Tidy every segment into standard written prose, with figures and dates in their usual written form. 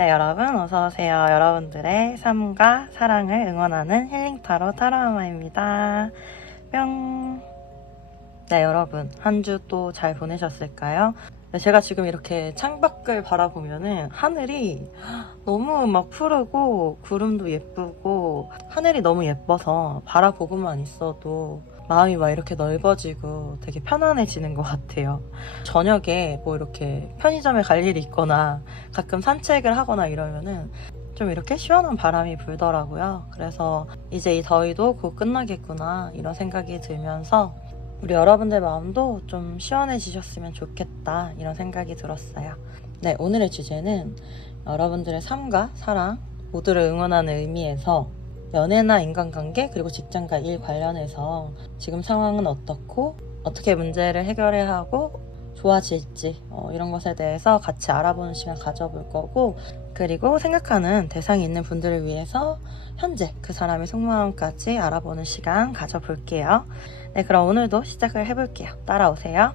네, 여러분 어서오세요. 여러분들의 삶과 사랑을 응원하는 힐링타로 타로아마입니다. 뿅! 네, 여러분 한 주 또 잘 보내셨을까요? 네, 제가 지금 이렇게 창밖을 바라보면은 하늘이 너무 막 푸르고 구름도 예쁘고 하늘이 너무 예뻐서 바라보고만 있어도 마음이 막 이렇게 넓어지고 되게 편안해지는 것 같아요. 저녁에 뭐 이렇게 편의점에 갈 일이 있거나 가끔 산책을 하거나 이러면은 좀 이렇게 시원한 바람이 불더라고요. 그래서 이제 이 더위도 곧 끝나겠구나 이런 생각이 들면서 우리 여러분들 마음도 좀 시원해지셨으면 좋겠다 이런 생각이 들었어요. 네, 오늘의 주제는 여러분들의 삶과 사랑 모두를 응원하는 의미에서 연애나 인간관계 그리고 직장과 일 관련해서 지금 상황은 어떻고 어떻게 문제를 해결해야 하고 좋아질지 이런 것에 대해서 같이 알아보는 시간 가져볼 거고, 그리고 생각하는 대상이 있는 분들을 위해서 현재 그 사람의 속마음까지 알아보는 시간 가져볼게요. 네, 그럼 오늘도 시작을 해볼게요. 따라오세요.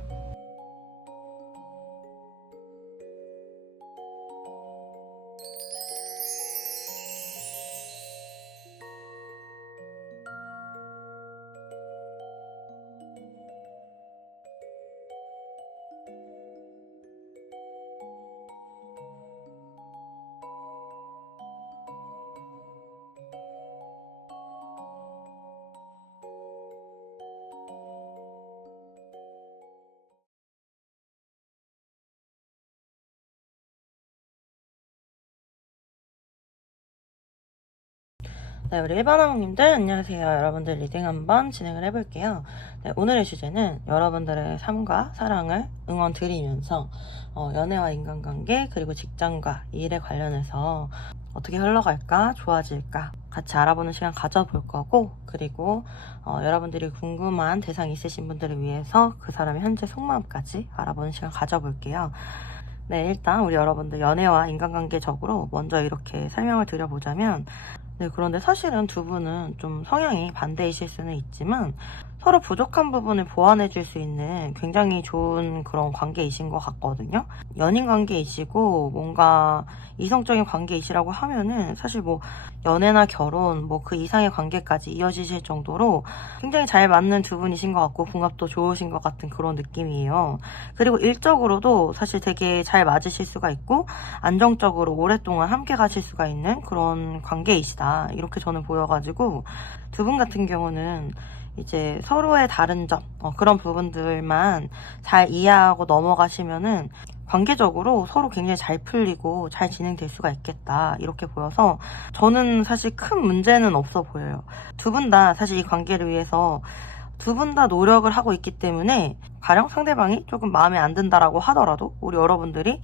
네, 우리 일반화몽님들 안녕하세요. 여러분들 리딩 한번 진행을 해볼게요. 네, 오늘의 주제는 여러분들의 삶과 사랑을 응원 드리면서 연애와 인간관계 그리고 직장과 일에 관련해서 어떻게 흘러갈까, 좋아질까 같이 알아보는 시간 가져볼 거고, 그리고 여러분들이 궁금한 대상 있으신 분들을 위해서 그 사람의 현재 속마음까지 알아보는 시간 가져볼게요. 네, 일단 우리 여러분들 연애와 인간관계적으로 먼저 이렇게 설명을 드려보자면, 네, 그런데 사실은 두 분은 좀 성향이 반대이실 수는 있지만 서로 부족한 부분을 보완해 줄 수 있는 굉장히 좋은 그런 관계이신 것 같거든요. 연인 관계이시고 뭔가 이성적인 관계이시라고 하면은 사실 뭐 연애나 결혼 뭐 그 이상의 관계까지 이어지실 정도로 굉장히 잘 맞는 두 분이신 것 같고 궁합도 좋으신 것 같은 그런 느낌이에요. 그리고 일적으로도 사실 되게 잘 맞으실 수가 있고 안정적으로 오랫동안 함께 가실 수가 있는 그런 관계이시다, 이렇게 저는 보여가지고 두 분 같은 경우는 이제 서로의 다른 점 그런 부분들만 잘 이해하고 넘어가시면은 관계적으로 서로 굉장히 잘 풀리고 잘 진행될 수가 있겠다, 이렇게 보여서 저는 사실 큰 문제는 없어 보여요. 두 분 다 사실 이 관계를 위해서 두 분 다 노력을 하고 있기 때문에 가령 상대방이 조금 마음에 안 든다라고 하더라도 우리 여러분들이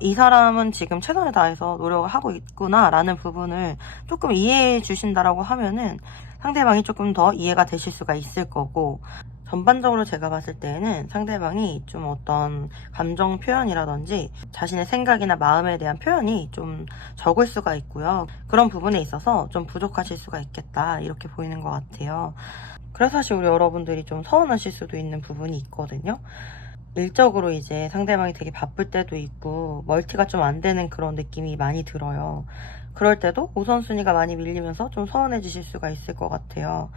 이 사람은 지금 최선을 다해서 노력을 하고 있구나 라는 부분을 조금 이해해 주신다라고 하면은 상대방이 조금 더 이해가 되실 수가 있을 거고, 전반적으로 제가 봤을 때는 상대방이 좀 어떤 감정 표현이라든지 자신의 생각이나 마음에 대한 표현이 좀 적을 수가 있고요. 그런 부분에 있어서 좀 부족하실 수가 있겠다, 이렇게 보이는 것 같아요. 그래서 사실 우리 여러분들이 좀 서운하실 수도 있는 부분이 있거든요. 일적으로 이제 상대방이 되게 바쁠 때도 있고 멀티가 좀 안 되는 그런 느낌이 많이 들어요. 그럴 때도 우선순위가 많이 밀리면서 좀 서운해지실 수가 있을 것 같아요.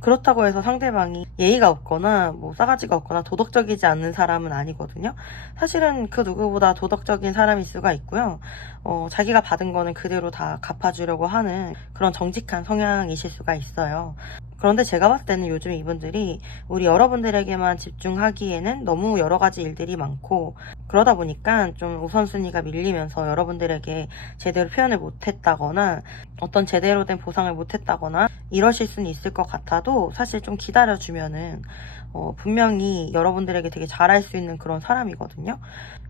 그렇다고 해서 상대방이 예의가 없거나 뭐 싸가지가 없거나 도덕적이지 않는 사람은 아니거든요. 사실은 그 누구보다 도덕적인 사람일 수가 있고요. 자기가 받은 거는 그대로 다 갚아주려고 하는 그런 정직한 성향이실 수가 있어요. 그런데 제가 봤을 때는 요즘 이분들이 우리 여러분들에게만 집중하기에는 너무 여러 가지 일들이 많고, 그러다 보니까 좀 우선순위가 밀리면서 여러분들에게 제대로 표현을 못했다거나 어떤 제대로 된 보상을 못했다거나 이러실 수는 있을 것 같아도 사실 좀 기다려주면은 분명히 여러분들에게 되게 잘할 수 있는 그런 사람이거든요.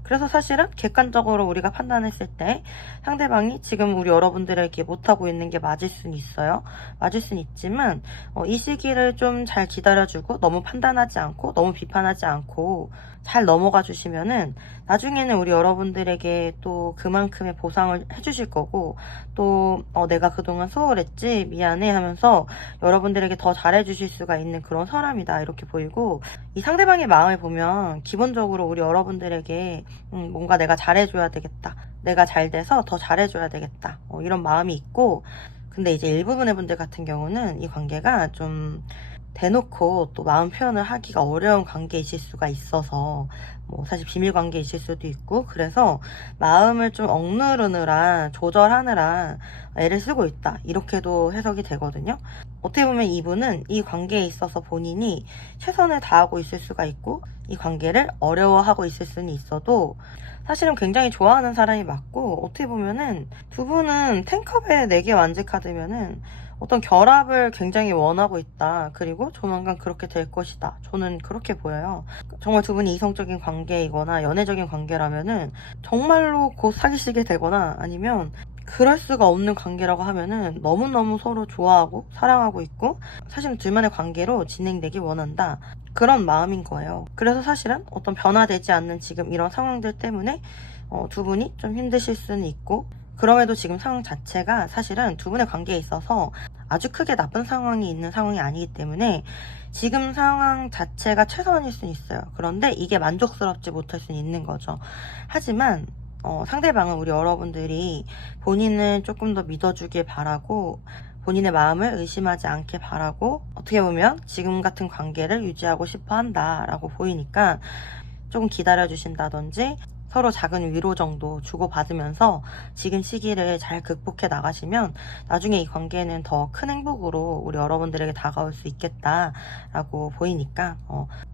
그래서 사실은 객관적으로 우리가 판단했을 때 상대방이 지금 우리 여러분들에게 못하고 있는 게 맞을 수는 있어요. 맞을 수는 있지만 이 시기를 좀 잘 기다려주고 너무 판단하지 않고 너무 비판하지 않고 잘 넘어가 주시면은 나중에는 우리 여러분들에게 또 그만큼의 보상을 해주실 거고, 또 내가 그동안 소홀했지 미안해 하면서 여러분들에게 더 잘해주실 수가 있는 그런 사람이다, 이렇게 보이고 들고, 이 상대방의 마음을 보면 기본적으로 우리 여러분들에게 뭔가 내가 잘해줘야 되겠다, 내가 잘 돼서 더 잘해줘야 되겠다, 이런 마음이 있고, 근데 이제 일부분의 분들 같은 경우는 이 관계가 좀 대놓고 또 마음 표현을 하기가 어려운 관계이실 수가 있어서, 뭐 사실 비밀 관계이실 수도 있고, 그래서 마음을 좀 억누르느라, 조절하느라 애를 쓰고 있다, 이렇게도 해석이 되거든요. 어떻게 보면 이분은 이 관계에 있어서 본인이 최선을 다하고 있을 수가 있고, 이 관계를 어려워하고 있을 수는 있어도 사실은 굉장히 좋아하는 사람이 맞고, 어떻게 보면은 두 분은 탱컵에 4개 완즈 카드면은 어떤 결합을 굉장히 원하고 있다, 그리고 조만간 그렇게 될 것이다, 저는 그렇게 보여요. 정말 두 분이 이성적인 관계이거나 연애적인 관계라면은 정말로 곧 사귀시게 되거나, 아니면 그럴 수가 없는 관계라고 하면은 너무너무 서로 좋아하고 사랑하고 있고, 사실은 둘만의 관계로 진행되길 원한다, 그런 마음인 거예요. 그래서 사실은 어떤 변화되지 않는 지금 이런 상황들 때문에 두 분이 좀 힘드실 수는 있고, 그럼에도 지금 상황 자체가 사실은 두 분의 관계에 있어서 아주 크게 나쁜 상황이 있는 상황이 아니기 때문에 지금 상황 자체가 최선일 수는 있어요. 그런데 이게 만족스럽지 못할 수는 있는 거죠. 하지만 상대방은, 우리 여러분들이 본인을 조금 더 믿어주길 바라고, 본인의 마음을 의심하지 않길 바라고, 어떻게 보면 지금 같은 관계를 유지하고 싶어 한다라고 보이니까 조금 기다려주신다든지, 서로 작은 위로 정도 주고받으면서 지금 시기를 잘 극복해 나가시면 나중에 이 관계는 더 큰 행복으로 우리 여러분들에게 다가올 수 있겠다라고 보이니까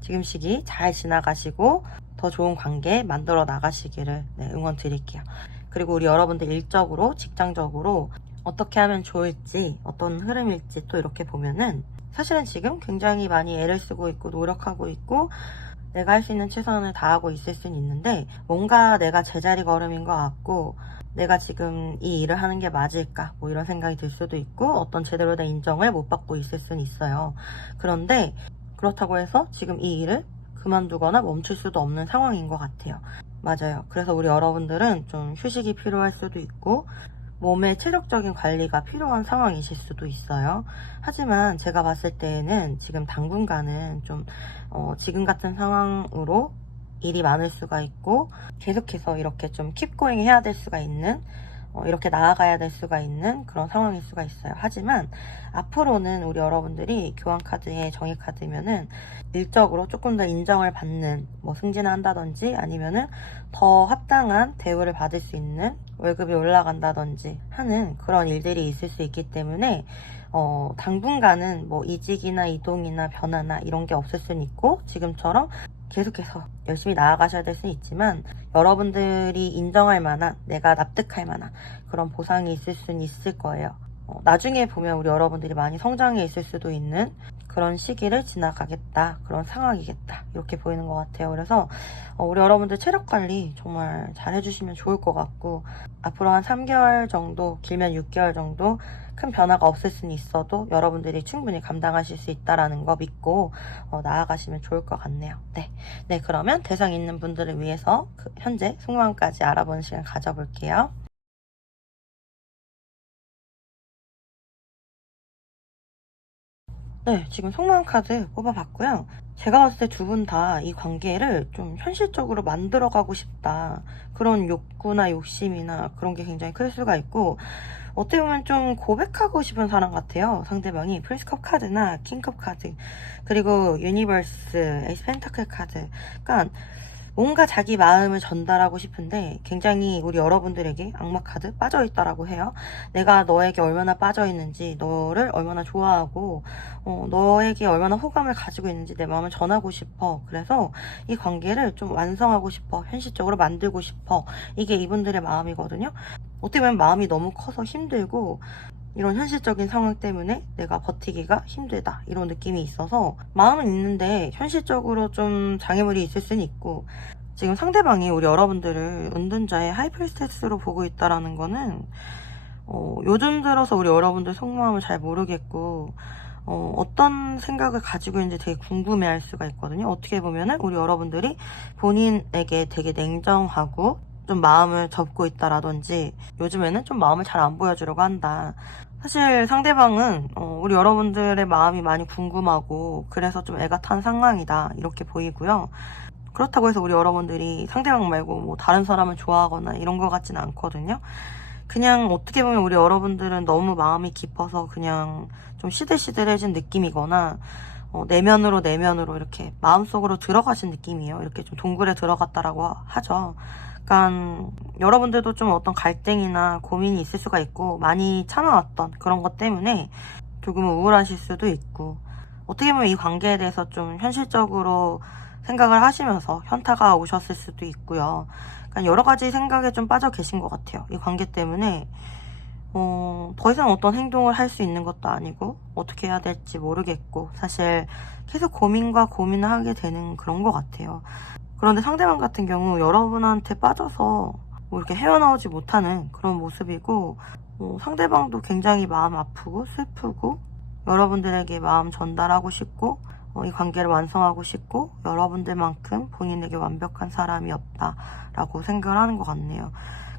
지금 시기 잘 지나가시고 더 좋은 관계 만들어 나가시기를 응원 드릴게요. 그리고 우리 여러분들 일적으로, 직장적으로 어떻게 하면 좋을지, 어떤 흐름일지 또 이렇게 보면은 사실은 지금 굉장히 많이 애를 쓰고 있고 노력하고 있고 내가 할 수 있는 최선을 다하고 있을 수는 있는데, 뭔가 내가 제자리 걸음인 것 같고, 내가 지금 이 일을 하는 게 맞을까, 뭐 이런 생각이 들 수도 있고, 어떤 제대로 된 인정을 못 받고 있을 수는 있어요. 그런데 그렇다고 해서 지금 이 일을 그만두거나 멈출 수도 없는 상황인 것 같아요. 맞아요. 그래서 우리 여러분들은 좀 휴식이 필요할 수도 있고, 몸의 체력적인 관리가 필요한 상황이실 수도 있어요. 하지만 제가 봤을 때에는 지금 당분간은 좀 지금 같은 상황으로 일이 많을 수가 있고, 계속해서 이렇게 좀 킵고잉 해야 될 수가 있는, 이렇게 나아가야 될 수가 있는 그런 상황일 수가 있어요. 하지만 앞으로는 우리 여러분들이 교환카드에 정의카드면은 일적으로 조금 더 인정을 받는, 뭐 승진을 한다든지 아니면은 더 합당한 대우를 받을 수 있는, 월급이 올라간다든지 하는 그런 일들이 있을 수 있기 때문에 당분간은 뭐 이직이나 이동이나 변화나 이런 게 없을 수는 있고, 지금처럼 계속해서 열심히 나아가셔야 될 수는 있지만, 여러분들이 인정할 만한, 내가 납득할 만한 그런 보상이 있을 수는 있을 거예요. 나중에 보면 우리 여러분들이 많이 성장해 있을 수도 있는 그런 시기를 지나가겠다, 그런 상황이겠다, 이렇게 보이는 것 같아요. 그래서 우리 여러분들 체력 관리 정말 잘 해주시면 좋을 것 같고, 앞으로 한 3개월 정도, 길면 6개월 정도 큰 변화가 없을 수는 있어도 여러분들이 충분히 감당하실 수 있다라는 거 믿고 나아가시면 좋을 것 같네요. 네, 그러면 대상 있는 분들을 위해서 현재 속마음까지 알아보는 시간 가져볼게요. 네, 지금 속마음 카드 뽑아봤고요. 제가 봤을 때 두 분 다 이 관계를 좀 현실적으로 만들어가고 싶다, 그런 욕구나 욕심이나 그런 게 굉장히 클 수가 있고, 어떻게 보면 좀 고백하고 싶은 사람 같아요, 상대방이. 프린스컵 카드나 킹컵 카드, 그리고 유니버스, 에이스 펜타클 카드. 그러니까 뭔가 자기 마음을 전달하고 싶은데 굉장히 우리 여러분들에게 악마 카드 빠져있다라고 해요. 내가 너에게 얼마나 빠져있는지, 너를 얼마나 좋아하고 너에게 얼마나 호감을 가지고 있는지 내 마음을 전하고 싶어. 그래서 이 관계를 좀 완성하고 싶어, 현실적으로 만들고 싶어, 이게 이분들의 마음이거든요. 어떻게 보면 마음이 너무 커서 힘들고, 이런 현실적인 상황 때문에 내가 버티기가 힘들다, 이런 느낌이 있어서 마음은 있는데 현실적으로 좀 장애물이 있을 수는 있고, 지금 상대방이 우리 여러분들을 은둔자의 하이프리스테스로 보고 있다라는 거는 요즘 들어서 우리 여러분들 속마음을 잘 모르겠고 어떤 생각을 가지고 있는지 되게 궁금해할 수가 있거든요. 어떻게 보면은 우리 여러분들이 본인에게 되게 냉정하고 좀 마음을 접고 있다라든지 요즘에는 좀 마음을 잘 안 보여주려고 한다. 사실 상대방은 우리 여러분들의 마음이 많이 궁금하고 그래서 좀 애가 탄 상황이다 이렇게 보이고요. 그렇다고 해서 우리 여러분들이 상대방 말고 뭐 다른 사람을 좋아하거나 이런 것 같진 않거든요. 그냥 어떻게 보면 우리 여러분들은 너무 마음이 깊어서 그냥 좀 시들시들해진 느낌이거나 내면으로 이렇게 마음속으로 들어가신 느낌이에요. 이렇게 좀 동굴에 들어갔다라고 하죠. 그러니까 여러분들도 좀 어떤 갈등이나 고민이 있을 수가 있고 많이 참아왔던 그런 것 때문에 조금은 우울하실 수도 있고 어떻게 보면 이 관계에 대해서 좀 현실적으로 생각을 하시면서 현타가 오셨을 수도 있고요. 그러니까 여러 가지 생각에 좀 빠져 계신 것 같아요. 이 관계 때문에 더 이상 어떤 행동을 할 수 있는 것도 아니고 어떻게 해야 될지 모르겠고 사실 계속 고민과 고민을 하게 되는 그런 것 같아요. 그런데 상대방 같은 경우 여러분한테 빠져서 뭐 이렇게 헤어나오지 못하는 그런 모습이고 상대방도 굉장히 마음 아프고 슬프고 여러분들에게 마음 전달하고 싶고 이 관계를 완성하고 싶고 여러분들만큼 본인에게 완벽한 사람이 없다라고 생각을 하는 것 같네요.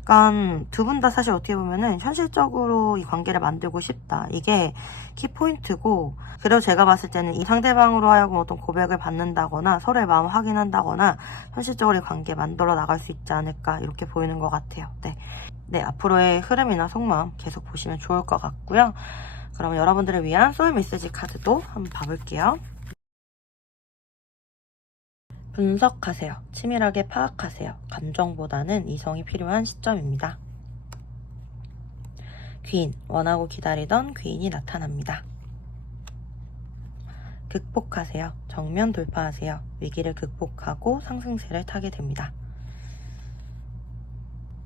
그러니까 두 분 다 사실 어떻게 보면은 현실적으로 이 관계를 만들고 싶다. 이게 키포인트고 그래도 제가 봤을 때는 이 상대방으로 하여금 어떤 고백을 받는다거나 서로의 마음을 확인한다거나 현실적으로 이 관계 만들어 나갈 수 있지 않을까 이렇게 보이는 것 같아요. 네, 앞으로의 흐름이나 속마음 계속 보시면 좋을 것 같고요. 그럼 여러분들을 위한 소울 메시지 카드도 한번 봐볼게요. 분석하세요. 치밀하게 파악하세요. 감정보다는 이성이 필요한 시점입니다. 귀인, 원하고 기다리던 귀인이 나타납니다. 극복하세요. 정면 돌파하세요. 위기를 극복하고 상승세를 타게 됩니다.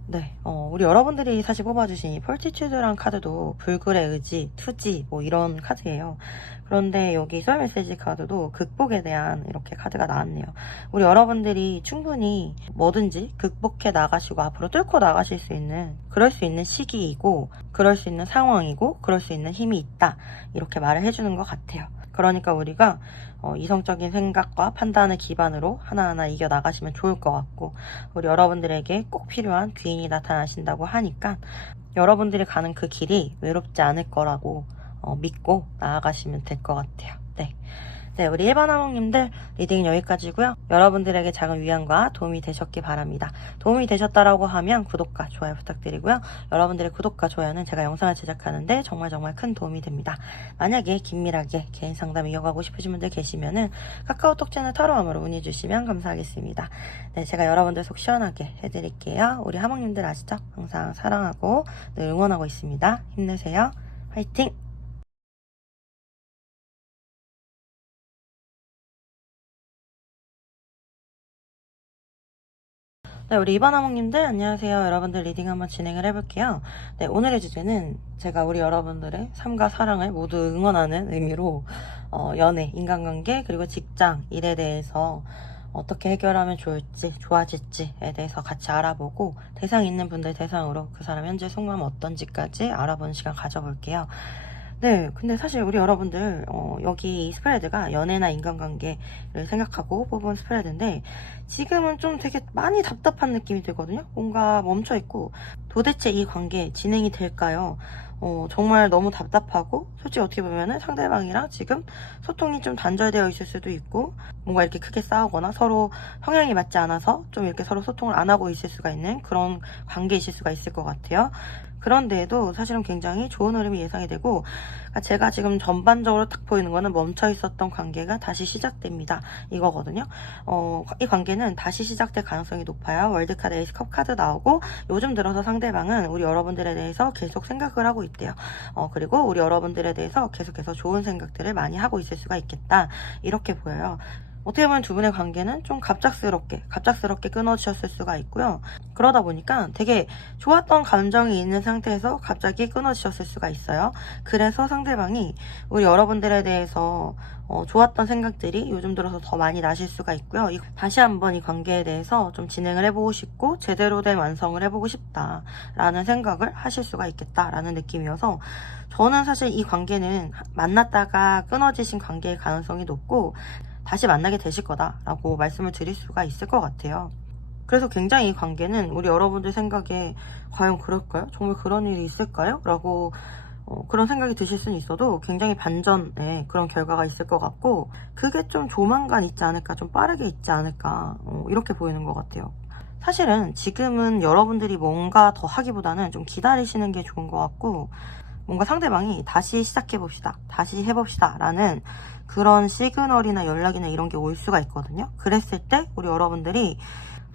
네, 우리 여러분들이 사실 뽑아주신 이 폴티튜드란 카드도 불굴의 의지, 투지 뭐 이런 카드예요. 그런데 여기 소울 메시지 카드도 극복에 대한 이렇게 카드가 나왔네요. 우리 여러분들이 충분히 뭐든지 극복해 나가시고 앞으로 뚫고 나가실 수 있는 그럴 수 있는 시기이고 그럴 수 있는 상황이고 그럴 수 있는 힘이 있다 이렇게 말을 해주는 것 같아요. 그러니까 우리가 이성적인 생각과 판단을 기반으로 하나하나 이겨나가시면 좋을 것 같고 우리 여러분들에게 꼭 필요한 귀인이 나타나신다고 하니까 여러분들이 가는 그 길이 외롭지 않을 거라고 믿고 나아가시면 될 것 같아요. 네, 우리 일반화몽님들 리딩 여기까지고요. 여러분들에게 작은 위안과 도움이 되셨기 바랍니다. 도움이 되셨다라고 하면 구독과 좋아요 부탁드리고요. 여러분들의 구독과 좋아요는 제가 영상을 제작하는데 정말 큰 도움이 됩니다. 만약에 긴밀하게 개인 상담 이어가고 싶으신 분들 계시면은 카카오톡 채널 타로함으로 문의 주시면 감사하겠습니다. 네, 제가 여러분들 속 시원하게 해드릴게요. 우리 하몽님들 아시죠? 항상 사랑하고 늘 응원하고 있습니다. 힘내세요. 화이팅! 네, 우리 이반아몽님들 안녕하세요. 여러분들 리딩 한번 진행을 해볼게요. 네, 오늘의 주제는 제가 우리 여러분들의 삶과 사랑을 모두 응원하는 의미로 연애, 인간관계, 그리고 직장, 일에 대해서 어떻게 해결하면 좋을지, 좋아질지에 대해서 같이 알아보고 대상 있는 분들 대상으로 그 사람 현재 속마음 어떤지까지 알아보는 시간 가져볼게요. 네, 근데 사실 우리 여러분들 여기 이 스프레드가 연애나 인간관계를 생각하고 뽑은 스프레드인데 지금은 좀 되게 많이 답답한 느낌이 들거든요. 뭔가 멈춰있고 도대체 이 관계 진행이 될까요? 정말 너무 답답하고 솔직히 어떻게 보면은 상대방이랑 지금 소통이 좀 단절되어 있을 수도 있고 뭔가 이렇게 크게 싸우거나 서로 성향이 맞지 않아서 좀 이렇게 서로 소통을 안 하고 있을 수가 있는 그런 관계이실 수가 있을 것 같아요. 그런데도 사실은 굉장히 좋은 흐름이 예상이 되고 제가 지금 전반적으로 딱 보이는 거는 멈춰 있었던 관계가 다시 시작됩니다 이거거든요. 이 관계는 다시 시작될 가능성이 높아요. 월드카드 에이스컵 카드 나오고 요즘 들어서 상대방은 우리 여러분들에 대해서 계속 생각을 하고 있대요. 그리고 우리 여러분들에 대해서 계속해서 좋은 생각들을 많이 하고 있을 수가 있겠다 이렇게 보여요. 어떻게 보면 두 분의 관계는 좀 갑작스럽게 끊어지셨을 수가 있고요. 그러다 보니까 되게 좋았던 감정이 있는 상태에서 갑자기 끊어지셨을 수가 있어요. 그래서 상대방이 우리 여러분들에 대해서 좋았던 생각들이 요즘 들어서 더 많이 나실 수가 있고요. 다시 한번 이 관계에 대해서 좀 진행을 해보고 싶고 제대로 된 완성을 해보고 싶다라는 생각을 하실 수가 있겠다라는 느낌이어서 저는 사실 이 관계는 만났다가 끊어지신 관계의 가능성이 높고 다시 만나게 되실 거다라고 말씀을 드릴 수가 있을 것 같아요. 그래서 굉장히 이 관계는 우리 여러분들 생각에 과연 그럴까요? 정말 그런 일이 있을까요? 라고 그런 생각이 드실 수는 있어도 굉장히 반전의 그런 결과가 있을 것 같고, 그게 좀 조만간 있지 않을까, 좀 빠르게 있지 않을까, 이렇게 보이는 것 같아요. 사실은 지금은 여러분들이 뭔가 더 하기보다는 좀 기다리시는 게 좋은 것 같고, 뭔가 상대방이 다시 시작해봅시다, 다시 해봅시다 라는 그런 시그널이나 연락이나 이런 게 올 수가 있거든요. 그랬을 때 우리 여러분들이,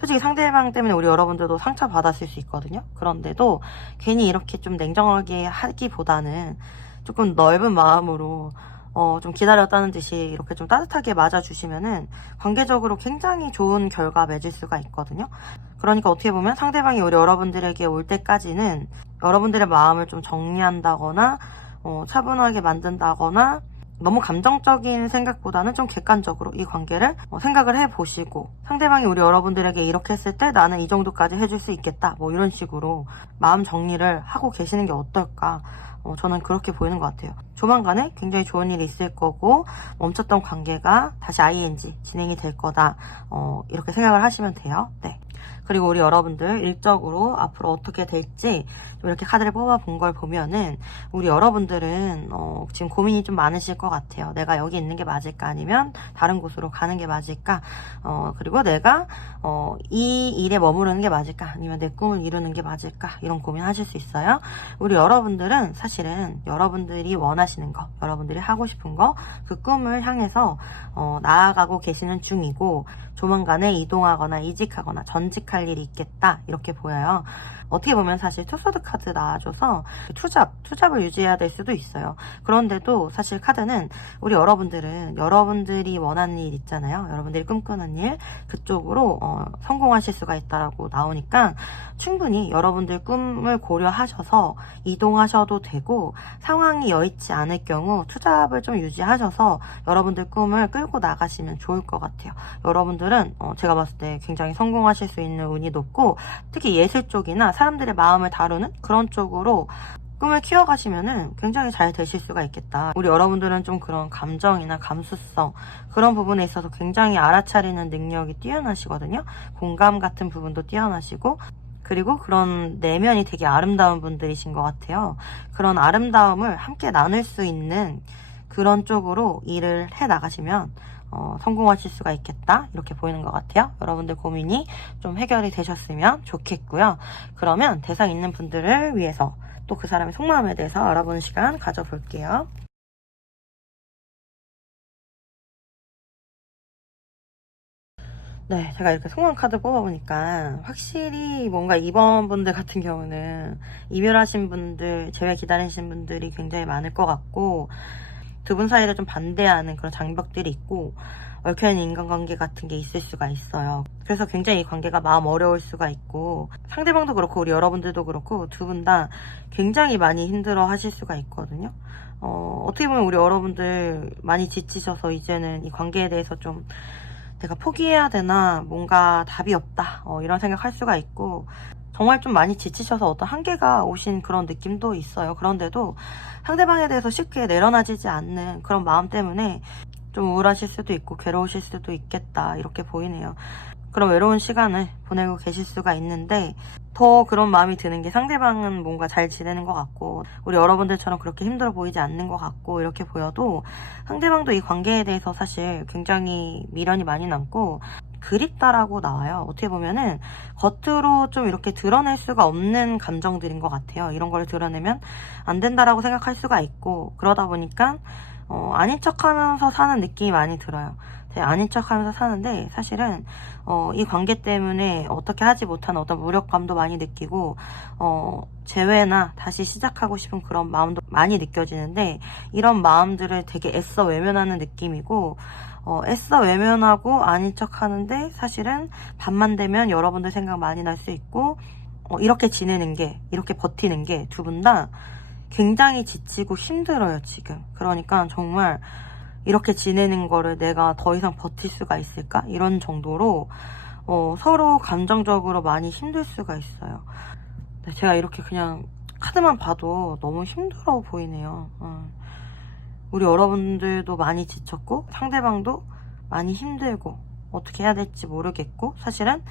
솔직히 상대방 때문에 우리 여러분들도 상처받았을 수 있거든요. 그런데도 괜히 이렇게 좀 냉정하게 하기보다는 조금 넓은 마음으로 좀 기다렸다는 듯이 이렇게 좀 따뜻하게 맞아주시면은 관계적으로 굉장히 좋은 결과 맺을 수가 있거든요. 그러니까 어떻게 보면 상대방이 우리 여러분들에게 올 때까지는 여러분들의 마음을 좀 정리한다거나 차분하게 만든다거나, 너무 감정적인 생각보다는 좀 객관적으로 이 관계를 생각을 해보시고, 상대방이 우리 여러분들에게 이렇게 했을 때 나는 이 정도까지 해줄 수 있겠다, 뭐 이런 식으로 마음 정리를 하고 계시는 게 어떨까, 저는 그렇게 보이는 것 같아요. 조만간에 굉장히 좋은 일이 있을 거고, 멈췄던 관계가 다시 ING 진행이 될 거다, 이렇게 생각을 하시면 돼요. 네. 그리고 우리 여러분들 일적으로 앞으로 어떻게 될지 이렇게 카드를 뽑아본 걸 보면은, 우리 여러분들은 지금 고민이 좀 많으실 것 같아요. 내가 여기 있는 게 맞을까, 아니면 다른 곳으로 가는 게 맞을까, 그리고 내가 이 일에 머무르는 게 맞을까, 아니면 내 꿈을 이루는 게 맞을까, 이런 고민하실 수 있어요. 우리 여러분들은 사실은 여러분들이 원하시는 거, 여러분들이 하고 싶은 거, 그 꿈을 향해서 나아가고 계시는 중이고, 조만간에 이동하거나 이직하거나 전직할 일이 있겠다, 이렇게 보여요. 어떻게 보면 사실 투소드 카드 나와줘서 투잡을 유지해야 될 수도 있어요. 그런데도 사실 카드는 우리 여러분들은 여러분들이 원하는 일 있잖아요. 여러분들이 꿈꾸는 일, 그쪽으로 성공하실 수가 있다라고 나오니까, 충분히 여러분들 꿈을 고려하셔서 이동하셔도 되고, 상황이 여의치 않을 경우 투잡을 좀 유지하셔서 여러분들 꿈을 끌고 나가시면 좋을 것 같아요. 여러분들은 제가 봤을 때 굉장히 성공하실 수 있는 운이 높고, 특히 예술 쪽이나 사람들의 마음을 다루는 그런 쪽으로 꿈을 키워가시면은 굉장히 잘 되실 수가 있겠다. 우리 여러분들은 좀 그런 감정이나 감수성, 그런 부분에 있어서 굉장히 알아차리는 능력이 뛰어나시거든요. 공감 같은 부분도 뛰어나시고, 그리고 그런 내면이 되게 아름다운 분들이신 것 같아요. 그런 아름다움을 함께 나눌 수 있는 그런 쪽으로 일을 해 나가시면 성공하실 수가 있겠다, 이렇게 보이는 것 같아요. 여러분들 고민이 좀 해결이 되셨으면 좋겠고요. 그러면 대상 있는 분들을 위해서 또 그 사람의 속마음에 대해서 알아보는 시간 가져볼게요. 네, 제가 이렇게 속마음 카드 뽑아보니까 확실히 뭔가 이번 분들 같은 경우는 이별하신 분들, 재회 기다리신 분들이 굉장히 많을 것 같고, 두 분 사이를 좀 반대하는 그런 장벽들이 있고, 얽혀있는 인간관계 같은 게 있을 수가 있어요. 그래서 굉장히 이 관계가 마음 어려울 수가 있고, 상대방도 그렇고 우리 여러분들도 그렇고 두 분 다 굉장히 많이 힘들어 하실 수가 있거든요. 어떻게 보면 우리 여러분들 많이 지치셔서 이제는 이 관계에 대해서 좀 내가 포기해야 되나, 뭔가 답이 없다, 이런 생각할 수가 있고, 정말 좀 많이 지치셔서 어떤 한계가 오신 그런 느낌도 있어요. 그런데도 상대방에 대해서 쉽게 내려놔지지 않는 그런 마음 때문에 좀 우울하실 수도 있고 괴로우실 수도 있겠다, 이렇게 보이네요. 그런 외로운 시간을 보내고 계실 수가 있는데, 더 그런 마음이 드는 게 상대방은 뭔가 잘 지내는 것 같고 우리 여러분들처럼 그렇게 힘들어 보이지 않는 것 같고, 이렇게 보여도 상대방도 이 관계에 대해서 사실 굉장히 미련이 많이 남고 그립다라고 나와요. 어떻게 보면은 겉으로 좀 이렇게 드러낼 수가 없는 감정들인 것 같아요. 이런 걸 드러내면 안 된다라고 생각할 수가 있고, 그러다 보니까 아닌 척하면서 사는 느낌이 많이 들어요. 아닌 척하면서 사는데, 사실은 이 관계 때문에 어떻게 하지 못하는 어떤 무력감도 많이 느끼고, 재회나 다시 시작하고 싶은 그런 마음도 많이 느껴지는데, 이런 마음들을 되게 애써 외면하는 느낌이고, 애써 외면하고 아닌 척 하는데, 사실은 밤만 되면 여러분들 생각 많이 날 수 있고, 이렇게 지내는 게, 이렇게 버티는 게 두 분 다 굉장히 지치고 힘들어요, 지금. 그러니까 정말 이렇게 지내는 거를 내가 더 이상 버틸 수가 있을까? 이런 정도로 서로 감정적으로 많이 힘들 수가 있어요. 제가 이렇게 그냥 카드만 봐도 너무 힘들어 보이네요. 우리 여러분들도 많이 지쳤고, 상대방도 많이 힘들고, 어떻게 해야 될지 모르겠고, 사실은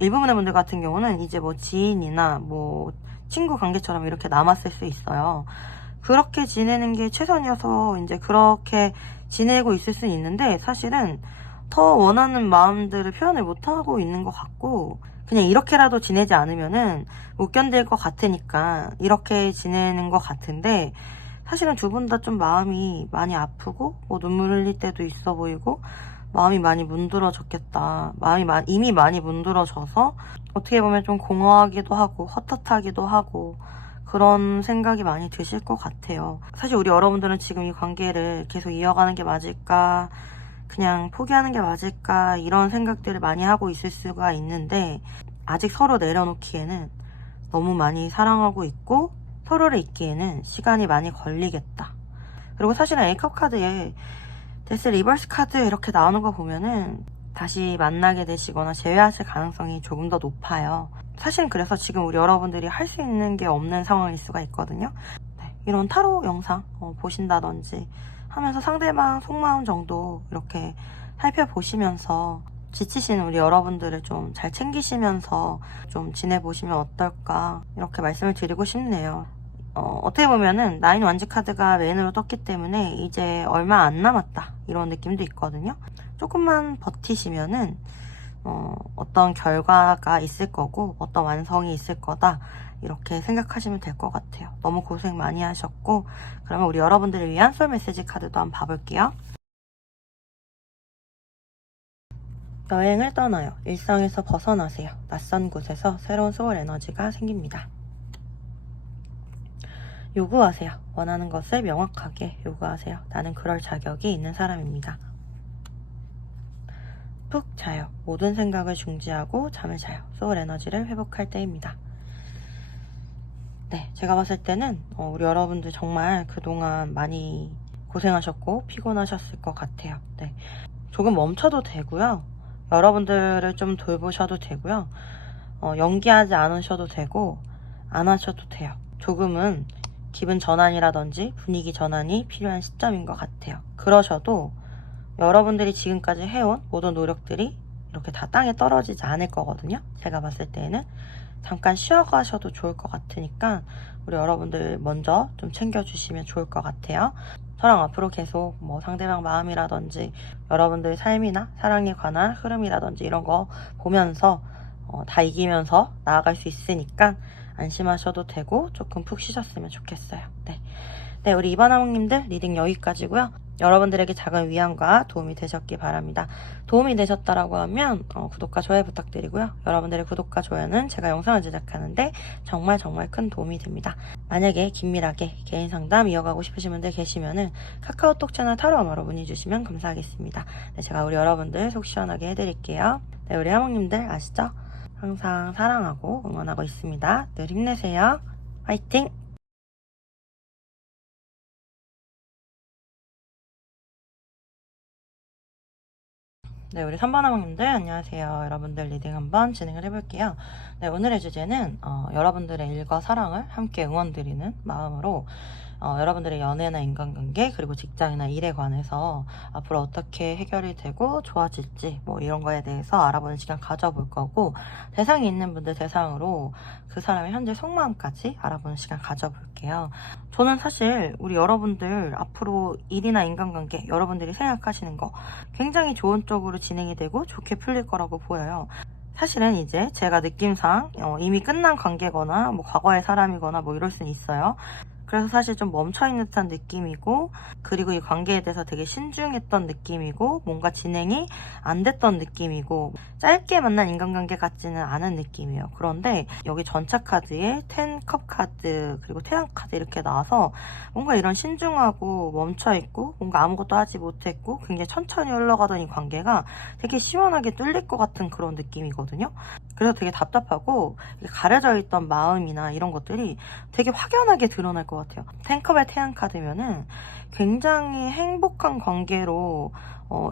일부분의 분들 같은 경우는 이제 뭐 지인이나 뭐 친구 관계처럼 이렇게 남았을 수 있어요. 그렇게 지내는 게 최선이어서 이제 그렇게 지내고 있을 수 있는데, 사실은 더 원하는 마음들을 표현을 못하고 있는 것 같고, 그냥 이렇게라도 지내지 않으면은 못 견딜 것 같으니까 이렇게 지내는 것 같은데, 사실은 두 분 다 좀 마음이 많이 아프고 뭐 눈물 흘릴 때도 있어 보이고 마음이 많이 문드러졌겠다. 이미 많이 문드러져서 어떻게 보면 좀 공허하기도 하고 헛헛하기도 하고 그런 생각이 많이 드실 것 같아요. 사실 우리 여러분들은 지금 이 관계를 계속 이어가는 게 맞을까, 그냥 포기하는 게 맞을까, 이런 생각들을 많이 하고 있을 수가 있는데, 아직 서로 내려놓기에는 너무 많이 사랑하고 있고 서로를 잊기에는 시간이 많이 걸리겠다. 그리고 사실은 A컵 카드에 데스 리버스 카드 이렇게 나오는 거 보면은 다시 만나게 되시거나 재회하실 가능성이 조금 더 높아요. 사실은 그래서 지금 우리 여러분들이 할 수 있는 게 없는 상황일 수가 있거든요. 네, 이런 타로 영상 보신다든지 하면서 상대방 속마음 정도 이렇게 살펴보시면서 지치시는 우리 여러분들을 좀 잘 챙기시면서 좀 지내보시면 어떨까, 이렇게 말씀을 드리고 싶네요. 어떻게 보면은 나인 완즈 카드가 메인으로 떴기 때문에 이제 얼마 안 남았다 이런 느낌도 있거든요. 조금만 버티시면은 어떤 결과가 있을 거고 어떤 완성이 있을 거다, 이렇게 생각하시면 될 것 같아요. 너무 고생 많이 하셨고, 그러면 우리 여러분들을 위한 솔 메시지 카드도 한번 봐볼게요. 여행을 떠나요. 일상에서 벗어나세요. 낯선 곳에서 새로운 소울 에너지가 생깁니다. 요구하세요. 원하는 것을 명확하게 요구하세요. 나는 그럴 자격이 있는 사람입니다. 푹 자요. 모든 생각을 중지하고 잠을 자요. 소울 에너지를 회복할 때입니다. 네, 제가 봤을 때는 우리 여러분들 정말 그동안 많이 고생하셨고 피곤하셨을 것 같아요. 네, 조금 멈춰도 되고요. 여러분들을 좀 돌보셔도 되고요. 연기하지 않으셔도 되고 안 하셔도 돼요. 조금은 기분 전환이라든지 분위기 전환이 필요한 시점인 것 같아요. 그러셔도 여러분들이 지금까지 해온 모든 노력들이 이렇게 다 땅에 떨어지지 않을 거거든요. 제가 봤을 때는 잠깐 쉬어가셔도 좋을 것 같으니까 우리 여러분들 먼저 좀 챙겨주시면 좋을 것 같아요. 저랑 앞으로 계속 뭐 상대방 마음이라든지 여러분들 삶이나 사랑에 관한 흐름이라든지 이런 거 보면서 다 이기면서 나아갈 수 있으니까 안심하셔도 되고 조금 푹 쉬셨으면 좋겠어요. 네, 우리 이반아몽님들 리딩 여기까지고요. 여러분들에게 작은 위안과 도움이 되셨기 바랍니다. 도움이 되셨다라고 하면 구독과 좋아요 부탁드리고요. 여러분들의 구독과 좋아요는 제가 영상을 제작하는데 정말 큰 도움이 됩니다. 만약에 긴밀하게 개인 상담 이어가고 싶으신 분들 계시면은 카카오톡 채널 타로아마로 문의 주시면 감사하겠습니다. 네, 제가 우리 여러분들 속 시원하게 해드릴게요. 네, 우리 하몽님들 아시죠? 항상 사랑하고 응원하고 있습니다. 늘 힘내세요. 화이팅! 네, 우리 3번 하몽님들 안녕하세요. 여러분들 리딩 한번 진행을 해볼게요. 네, 오늘의 주제는 여러분들의 일과 사랑을 함께 응원드리는 마음으로 여러분들의 연애나 인간관계 그리고 직장이나 일에 관해서 앞으로 어떻게 해결이 되고 좋아질지 뭐 이런 거에 대해서 알아보는 시간 가져볼 거고, 대상이 있는 분들 대상으로 그 사람의 현재 속마음까지 알아보는 시간 가져볼게요. 저는 사실 우리 여러분들 앞으로 일이나 인간관계 여러분들이 생각하시는 거 굉장히 좋은 쪽으로 진행이 되고 좋게 풀릴 거라고 보여요. 사실은 이제 제가 느낌상 이미 끝난 관계거나 뭐 과거의 사람이거나 뭐 이럴 수는 있어요. 그래서 사실 좀 멈춰있는 듯한 느낌이고, 그리고 이 관계에 대해서 되게 신중했던 느낌이고, 뭔가 진행이 안 됐던 느낌이고, 짧게 만난 인간관계 같지는 않은 느낌이에요. 그런데 여기 전차 카드에 10컵 카드 그리고 태양 카드 이렇게 나와서 뭔가 이런 신중하고 멈춰있고 뭔가 아무것도 하지 못했고 굉장히 천천히 흘러가던 이 관계가 되게 시원하게 뚫릴 것 같은 그런 느낌이거든요. 그래서 되게 답답하고 가려져 있던 마음이나 이런 것들이 되게 확연하게 드러날 것 같아요. 10컵의 태양 카드면은 굉장히 행복한 관계로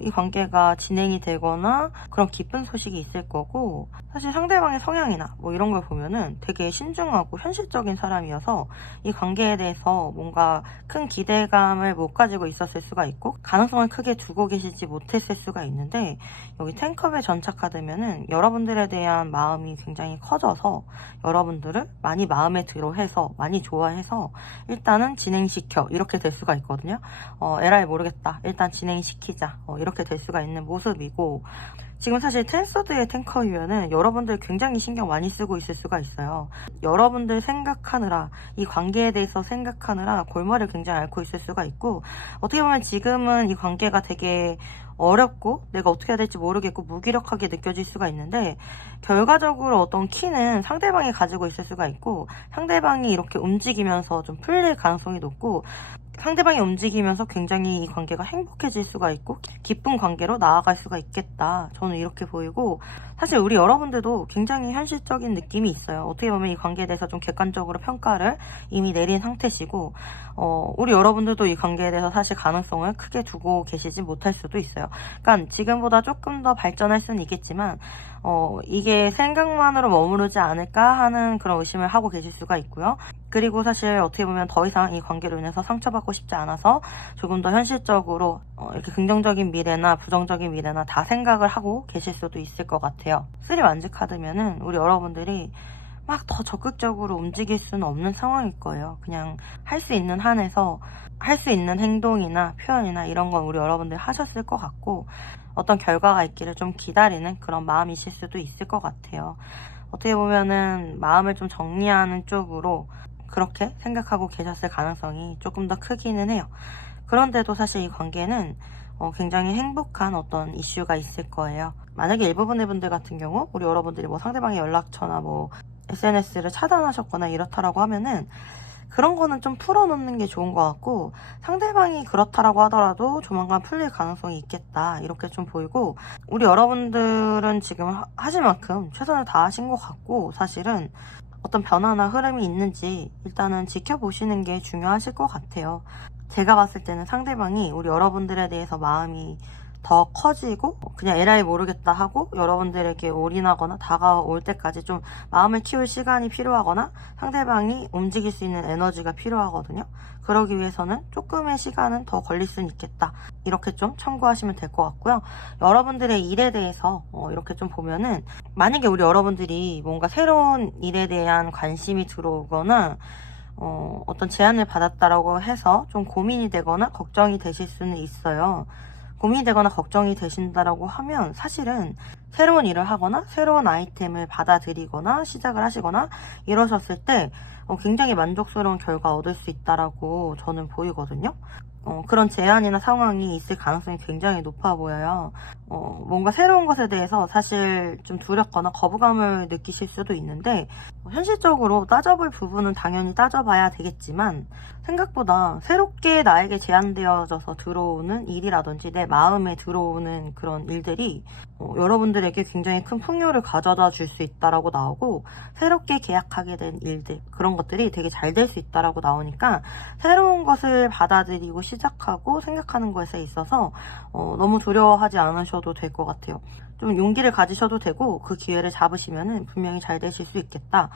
이 관계가 진행이 되거나 그런 기쁜 소식이 있을 거고, 사실 상대방의 성향이나 뭐 이런 걸 보면은 되게 신중하고 현실적인 사람이어서 이 관계에 대해서 뭔가 큰 기대감을 못 가지고 있었을 수가 있고 가능성을 크게 두고 계시지 못했을 수가 있는데, 여기 10컵에 전착하되면은 여러분들에 대한 마음이 굉장히 커져서 여러분들을 많이 마음에 들어 해서 많이 좋아해서 일단은 진행시켜 이렇게 될 수가 있거든요. 에라이 모르겠다, 일단 진행시키자, 이렇게 될 수가 있는 모습이고, 지금 사실 텐서드의 탱커이면은 여러분들 굉장히 신경 많이 쓰고 있을 수가 있어요. 여러분들 생각하느라, 이 관계에 대해서 생각하느라 골머리를 굉장히 앓고 있을 수가 있고, 어떻게 보면 지금은 이 관계가 되게 어렵고 내가 어떻게 해야 될지 모르겠고 무기력하게 느껴질 수가 있는데, 결과적으로 어떤 키는 상대방이 가지고 있을 수가 있고, 상대방이 이렇게 움직이면서 좀 풀릴 가능성이 높고, 상대방이 움직이면서 굉장히 이 관계가 행복해질 수가 있고 기쁜 관계로 나아갈 수가 있겠다, 저는 이렇게 보이고, 사실 우리 여러분들도 굉장히 현실적인 느낌이 있어요. 어떻게 보면 이 관계에 대해서 좀 객관적으로 평가를 이미 내린 상태시고, 우리 여러분들도 이 관계에 대해서 사실 가능성을 크게 두고 계시지 못할 수도 있어요. 그러니까 지금보다 조금 더 발전할 수는 있겠지만 이게 생각만으로 머무르지 않을까 하는 그런 의심을 하고 계실 수가 있고요. 그리고 사실 어떻게 보면 더 이상 이 관계로 인해서 상처받고 싶지 않아서 조금 더 현실적으로 이렇게 긍정적인 미래나 부정적인 미래나 다 생각을 하고 계실 수도 있을 것 같아요. 3 완즈 카드면은 우리 여러분들이 막 더 적극적으로 움직일 수는 없는 상황일 거예요. 그냥 할 수 있는 한에서 할 수 있는 행동이나 표현이나 이런 건 우리 여러분들 하셨을 것 같고, 어떤 결과가 있기를 좀 기다리는 그런 마음이실 수도 있을 것 같아요. 어떻게 보면은 마음을 좀 정리하는 쪽으로 그렇게 생각하고 계셨을 가능성이 조금 더 크기는 해요. 그런데도 사실 이 관계는 굉장히 행복한 어떤 이슈가 있을 거예요. 만약에 일부분의 분들 같은 경우 우리 여러분들이 뭐 상대방의 연락처나 뭐 SNS를 차단하셨거나 이렇다라고 하면은 그런 거는 좀 풀어놓는 게 좋은 것 같고, 상대방이 그렇다라고 하더라도 조만간 풀릴 가능성이 있겠다, 이렇게 좀 보이고, 우리 여러분들은 지금 하실 만큼 최선을 다하신 것 같고, 사실은 어떤 변화나 흐름이 있는지 일단은 지켜보시는 게 중요하실 것 같아요. 제가 봤을 때는 상대방이 우리 여러분들에 대해서 마음이 더 커지고 그냥 에라이 모르겠다 하고 여러분들에게 올인하거나 다가올 때까지 좀 마음을 키울 시간이 필요하거나 상대방이 움직일 수 있는 에너지가 필요하거든요. 그러기 위해서는 조금의 시간은 더 걸릴 수는 있겠다, 이렇게 좀 참고하시면 될 것 같고요. 여러분들의 일에 대해서 이렇게 좀 보면은, 만약에 우리 여러분들이 뭔가 새로운 일에 대한 관심이 들어오거나 어떤 제안을 받았다라고 해서 좀 고민이 되거나 걱정이 되실 수는 있어요. 고민이 되거나 걱정이 되신다라고 하면 사실은 새로운 일을 하거나 새로운 아이템을 받아들이거나 시작을 하시거나 이러셨을 때 굉장히 만족스러운 결과 얻을 수 있다라고 저는 보이거든요. 그런 제안이나 상황이 있을 가능성이 굉장히 높아 보여요. 뭔가 새로운 것에 대해서 사실 좀 두렵거나 거부감을 느끼실 수도 있는데, 현실적으로 따져볼 부분은 당연히 따져봐야 되겠지만, 생각보다 새롭게 나에게 제안되어져서 들어오는 일이라든지 내 마음에 들어오는 그런 일들이 여러분들에게 굉장히 큰 풍요를 가져다 줄 수 있다라고 나오고, 새롭게 계약하게 된 일들, 그런 것들이 되게 잘 될 수 있다라고 나오니까, 새로운 것을 받아들이고 시작하고 생각하는 것에 있어서 너무 두려워하지 않으셔도 될 것 같아요. 좀 용기를 가지셔도 되고 그 기회를 잡으시면은 분명히 잘 되실 수 있겠다,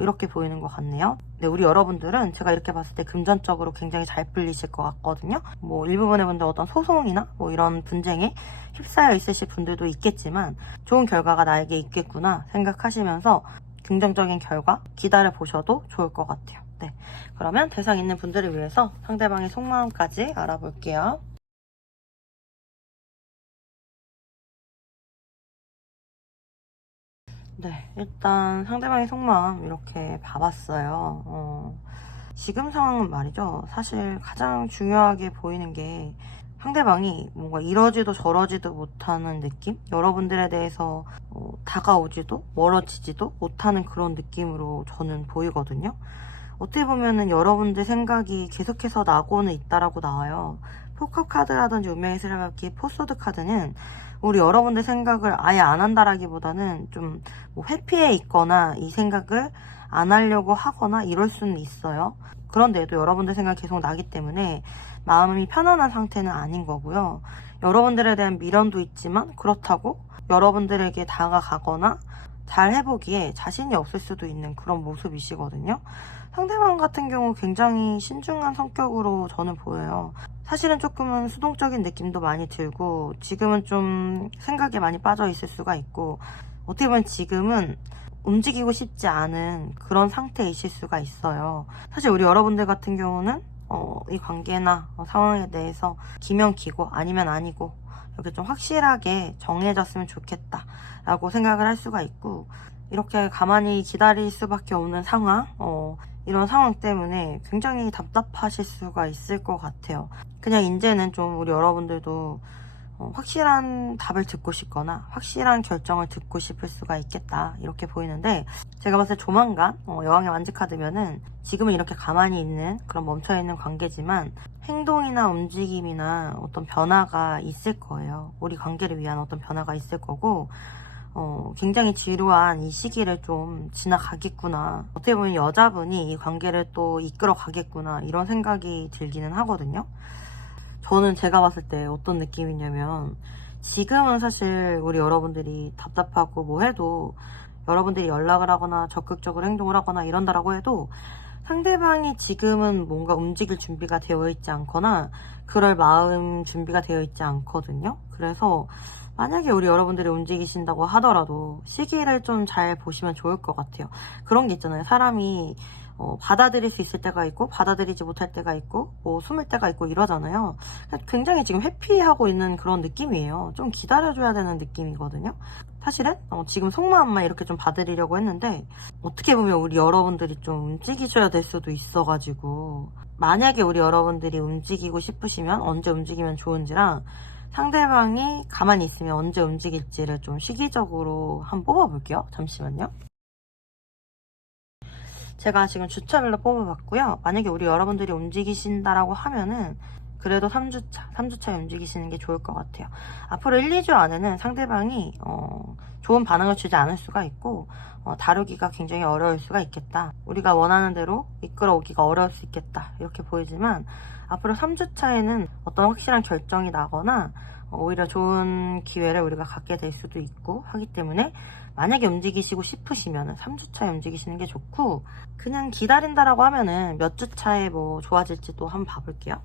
이렇게 보이는 것 같네요. 네, 우리 여러분들은 제가 이렇게 봤을 때 금전적으로 굉장히 잘 풀리실 것 같거든요. 뭐 일부분의 분들 어떤 소송이나 뭐 이런 분쟁에 휩싸여 있으실 분들도 있겠지만, 좋은 결과가 나에게 있겠구나 생각하시면서 긍정적인 결과 기다려 보셔도 좋을 것 같아요. 네, 그러면 대상 있는 분들을 위해서 상대방의 속마음까지 알아볼게요. 네, 일단 상대방의 속마음 이렇게 봐봤어요. 지금 상황은 말이죠, 사실 가장 중요하게 보이는 게 상대방이 뭔가 이러지도 저러지도 못하는 느낌? 여러분들에 대해서 다가오지도 멀어지지도 못하는 그런 느낌으로 저는 보이거든요. 어떻게 보면은 여러분들 생각이 계속해서 나고는 있다라고 나와요. 포커 카드라든지 운명의 수레바퀴 포소드 카드는 우리 여러분들 생각을 아예 안 한다라기보다는 좀 뭐 회피해 있거나 이 생각을 안 하려고 하거나 이럴 수는 있어요. 그런데도 여러분들 생각이 계속 나기 때문에 마음이 편안한 상태는 아닌 거고요. 여러분들에 대한 미련도 있지만 그렇다고 여러분들에게 다가가거나 잘 해보기에 자신이 없을 수도 있는 그런 모습이시거든요. 상대방 같은 경우 굉장히 신중한 성격으로 저는 보여요. 사실은 조금은 수동적인 느낌도 많이 들고 지금은 좀 생각에 많이 빠져 있을 수가 있고 어떻게 보면 지금은 움직이고 싶지 않은 그런 상태이실 수가 있어요. 사실 우리 여러분들 같은 경우는 이 관계나 상황에 대해서 기면 기고 아니면 아니고 이렇게 좀 확실하게 정해졌으면 좋겠다 라고 생각을 할 수가 있고 이렇게 가만히 기다릴 수밖에 없는 상황 이런 상황 때문에 굉장히 답답하실 수가 있을 것 같아요. 그냥 이제는 좀 우리 여러분들도 확실한 답을 듣고 싶거나 확실한 결정을 듣고 싶을 수가 있겠다 이렇게 보이는데 제가 봤을 때 조만간 여왕의 완지카드면은 지금은 이렇게 가만히 있는 그런 멈춰있는 관계지만 행동이나 움직임이나 어떤 변화가 있을 거예요. 우리 관계를 위한 어떤 변화가 있을 거고 굉장히 지루한 이 시기를 좀 지나가겠구나. 어떻게 보면 여자분이 이 관계를 또 이끌어 가겠구나 이런 생각이 들기는 하거든요. 저는 제가 봤을 때 어떤 느낌이냐면 지금은 사실 우리 여러분들이 답답하고 뭐 해도 여러분들이 연락을 하거나 적극적으로 행동을 하거나 이런다라고 해도 상대방이 지금은 뭔가 움직일 준비가 되어 있지 않거나 그럴 마음 준비가 되어 있지 않거든요. 그래서 만약에 우리 여러분들이 움직이신다고 하더라도 시기를 좀 잘 보시면 좋을 것 같아요. 그런 게 있잖아요. 사람이 받아들일 수 있을 때가 있고 받아들이지 못할 때가 있고 뭐 숨을 때가 있고 이러잖아요. 굉장히 지금 회피하고 있는 그런 느낌이에요. 좀 기다려줘야 되는 느낌이거든요. 사실은 지금 속마음만 이렇게 좀 봐드리려고 했는데 어떻게 보면 우리 여러분들이 좀 움직이셔야 될 수도 있어가지고 만약에 우리 여러분들이 움직이고 싶으시면 언제 움직이면 좋은지랑 상대방이 가만히 있으면 언제 움직일지를 좀 시기적으로 한번 뽑아볼게요. 잠시만요. 제가 지금 주차별로 뽑아봤고요. 만약에 우리 여러분들이 움직이신다라고 하면은 그래도 3주차에 움직이시는 게 좋을 것 같아요. 앞으로 1, 2주 안에는 상대방이 좋은 반응을 주지 않을 수가 있고 다루기가 굉장히 어려울 수가 있겠다. 우리가 원하는 대로 이끌어오기가 어려울 수 있겠다. 이렇게 보이지만 앞으로 3주차에는 어떤 확실한 결정이 나거나 오히려 좋은 기회를 우리가 갖게 될 수도 있고 하기 때문에 만약에 움직이시고 싶으시면 3주차에 움직이시는 게 좋고 그냥 기다린다라고 하면은 몇 주차에 뭐 좋아질지도 한번 봐볼게요.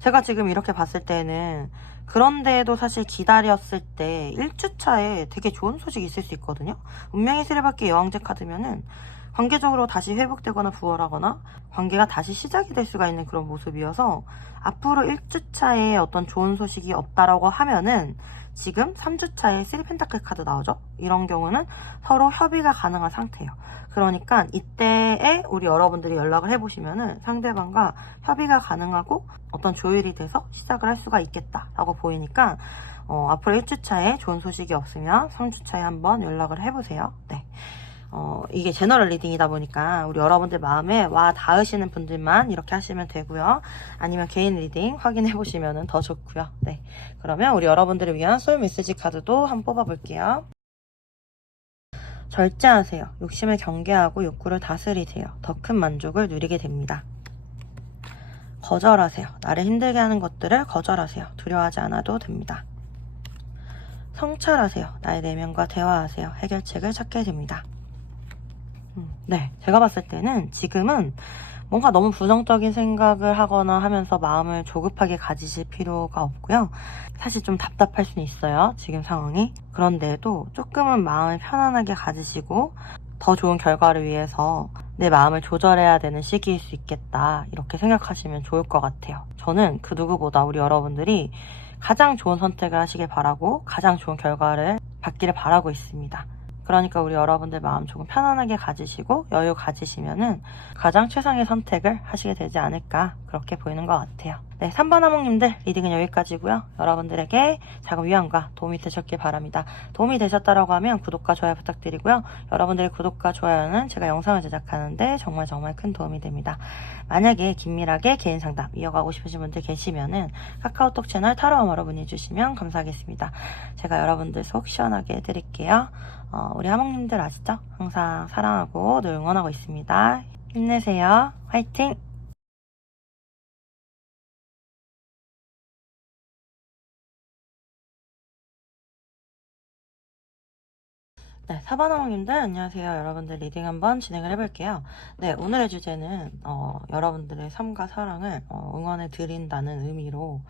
제가 지금 이렇게 봤을 때는 그런데도 사실 기다렸을 때 1주차에 되게 좋은 소식이 있을 수 있거든요. 운명의 수레바퀴 여왕제 카드면은 관계적으로 다시 회복되거나 부활하거나 관계가 다시 시작이 될 수가 있는 그런 모습이어서 앞으로 1주차에 어떤 좋은 소식이 없다라고 하면은 지금 3주차에 3펜타클 카드 나오죠. 이런 경우는 서로 협의가 가능한 상태예요. 그러니까 이때에 우리 여러분들이 연락을 해보시면은 상대방과 협의가 가능하고 어떤 조율이 돼서 시작을 할 수가 있겠다라고 보이니까 앞으로 1주차에 좋은 소식이 없으면 3주차에 한번 연락을 해보세요. 네. 이게 제너럴 리딩이다 보니까 우리 여러분들 마음에 와 닿으시는 분들만 이렇게 하시면 되고요. 아니면 개인 리딩 확인해 보시면 더 좋고요. 네. 그러면 우리 여러분들을 위한 소울 메시지 카드도 한번 뽑아볼게요. 절제하세요. 욕심을 경계하고 욕구를 다스리세요. 더 큰 만족을 누리게 됩니다. 거절하세요. 나를 힘들게 하는 것들을 거절하세요. 두려워하지 않아도 됩니다. 성찰하세요. 나의 내면과 대화하세요. 해결책을 찾게 됩니다. 네, 제가 봤을 때는 지금은 뭔가 너무 부정적인 생각을 하거나 하면서 마음을 조급하게 가지실 필요가 없고요. 사실 좀 답답할 수는 있어요. 지금 상황이. 그런데도 조금은 마음을 편안하게 가지시고 더 좋은 결과를 위해서 내 마음을 조절해야 되는 시기일 수 있겠다. 이렇게 생각하시면 좋을 것 같아요. 저는 그 누구보다 우리 여러분들이 가장 좋은 선택을 하시길 바라고 가장 좋은 결과를 받기를 바라고 있습니다. 그러니까 우리 여러분들 마음 조금 편안하게 가지시고 여유 가지시면은 가장 최상의 선택을 하시게 되지 않을까 그렇게 보이는 것 같아요. 네, 3번 하몽님들 리딩은 여기까지고요. 여러분들에게 작은 위안과 도움이 되셨길 바랍니다. 도움이 되셨다라고 하면 구독과 좋아요 부탁드리고요. 여러분들의 구독과 좋아요는 제가 영상을 제작하는데 정말 큰 도움이 됩니다. 만약에 긴밀하게 개인 상담 이어가고 싶으신 분들 계시면은 카카오톡 채널 타로어머로 문의 주시면 감사하겠습니다. 제가 여러분들 속 시원하게 해드릴게요. 우리 하몽님들 아시죠? 항상 사랑하고 늘 응원하고 있습니다. 힘내세요. 화이팅! 네, 사바나몽님들 안녕하세요. 여러분들 리딩 한번 진행을 해볼게요. 네, 오늘의 주제는 여러분들의 삶과 사랑을 응원해 드린다는 의미로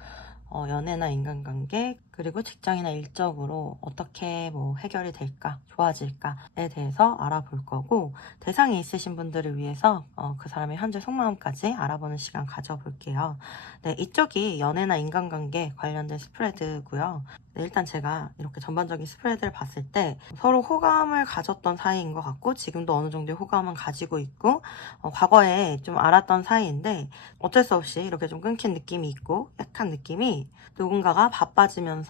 연애나 인간관계 그리고 직장이나 일적으로 어떻게 뭐 해결이 될까 좋아질까에 대해서 알아볼 거고, 대상이 있으신 분들을 위해서 그 사람의 현재 속마음까지 알아보는 시간 가져볼게요. 네, 이쪽이 연애나 인간관계 관련된 스프레드고요. 네, 일단 제가 이렇게 전반적인 스프레드를 봤을 때 서로 호감을 가졌던 사이인 것 같고, 지금도 어느 정도의 호감은 가지고 있고, 과거에 좀 알았던 사이인데 어쩔 수 없이 이렇게 좀 끊긴 느낌이 있고, 약한 느낌이 누군가가 바빠지면서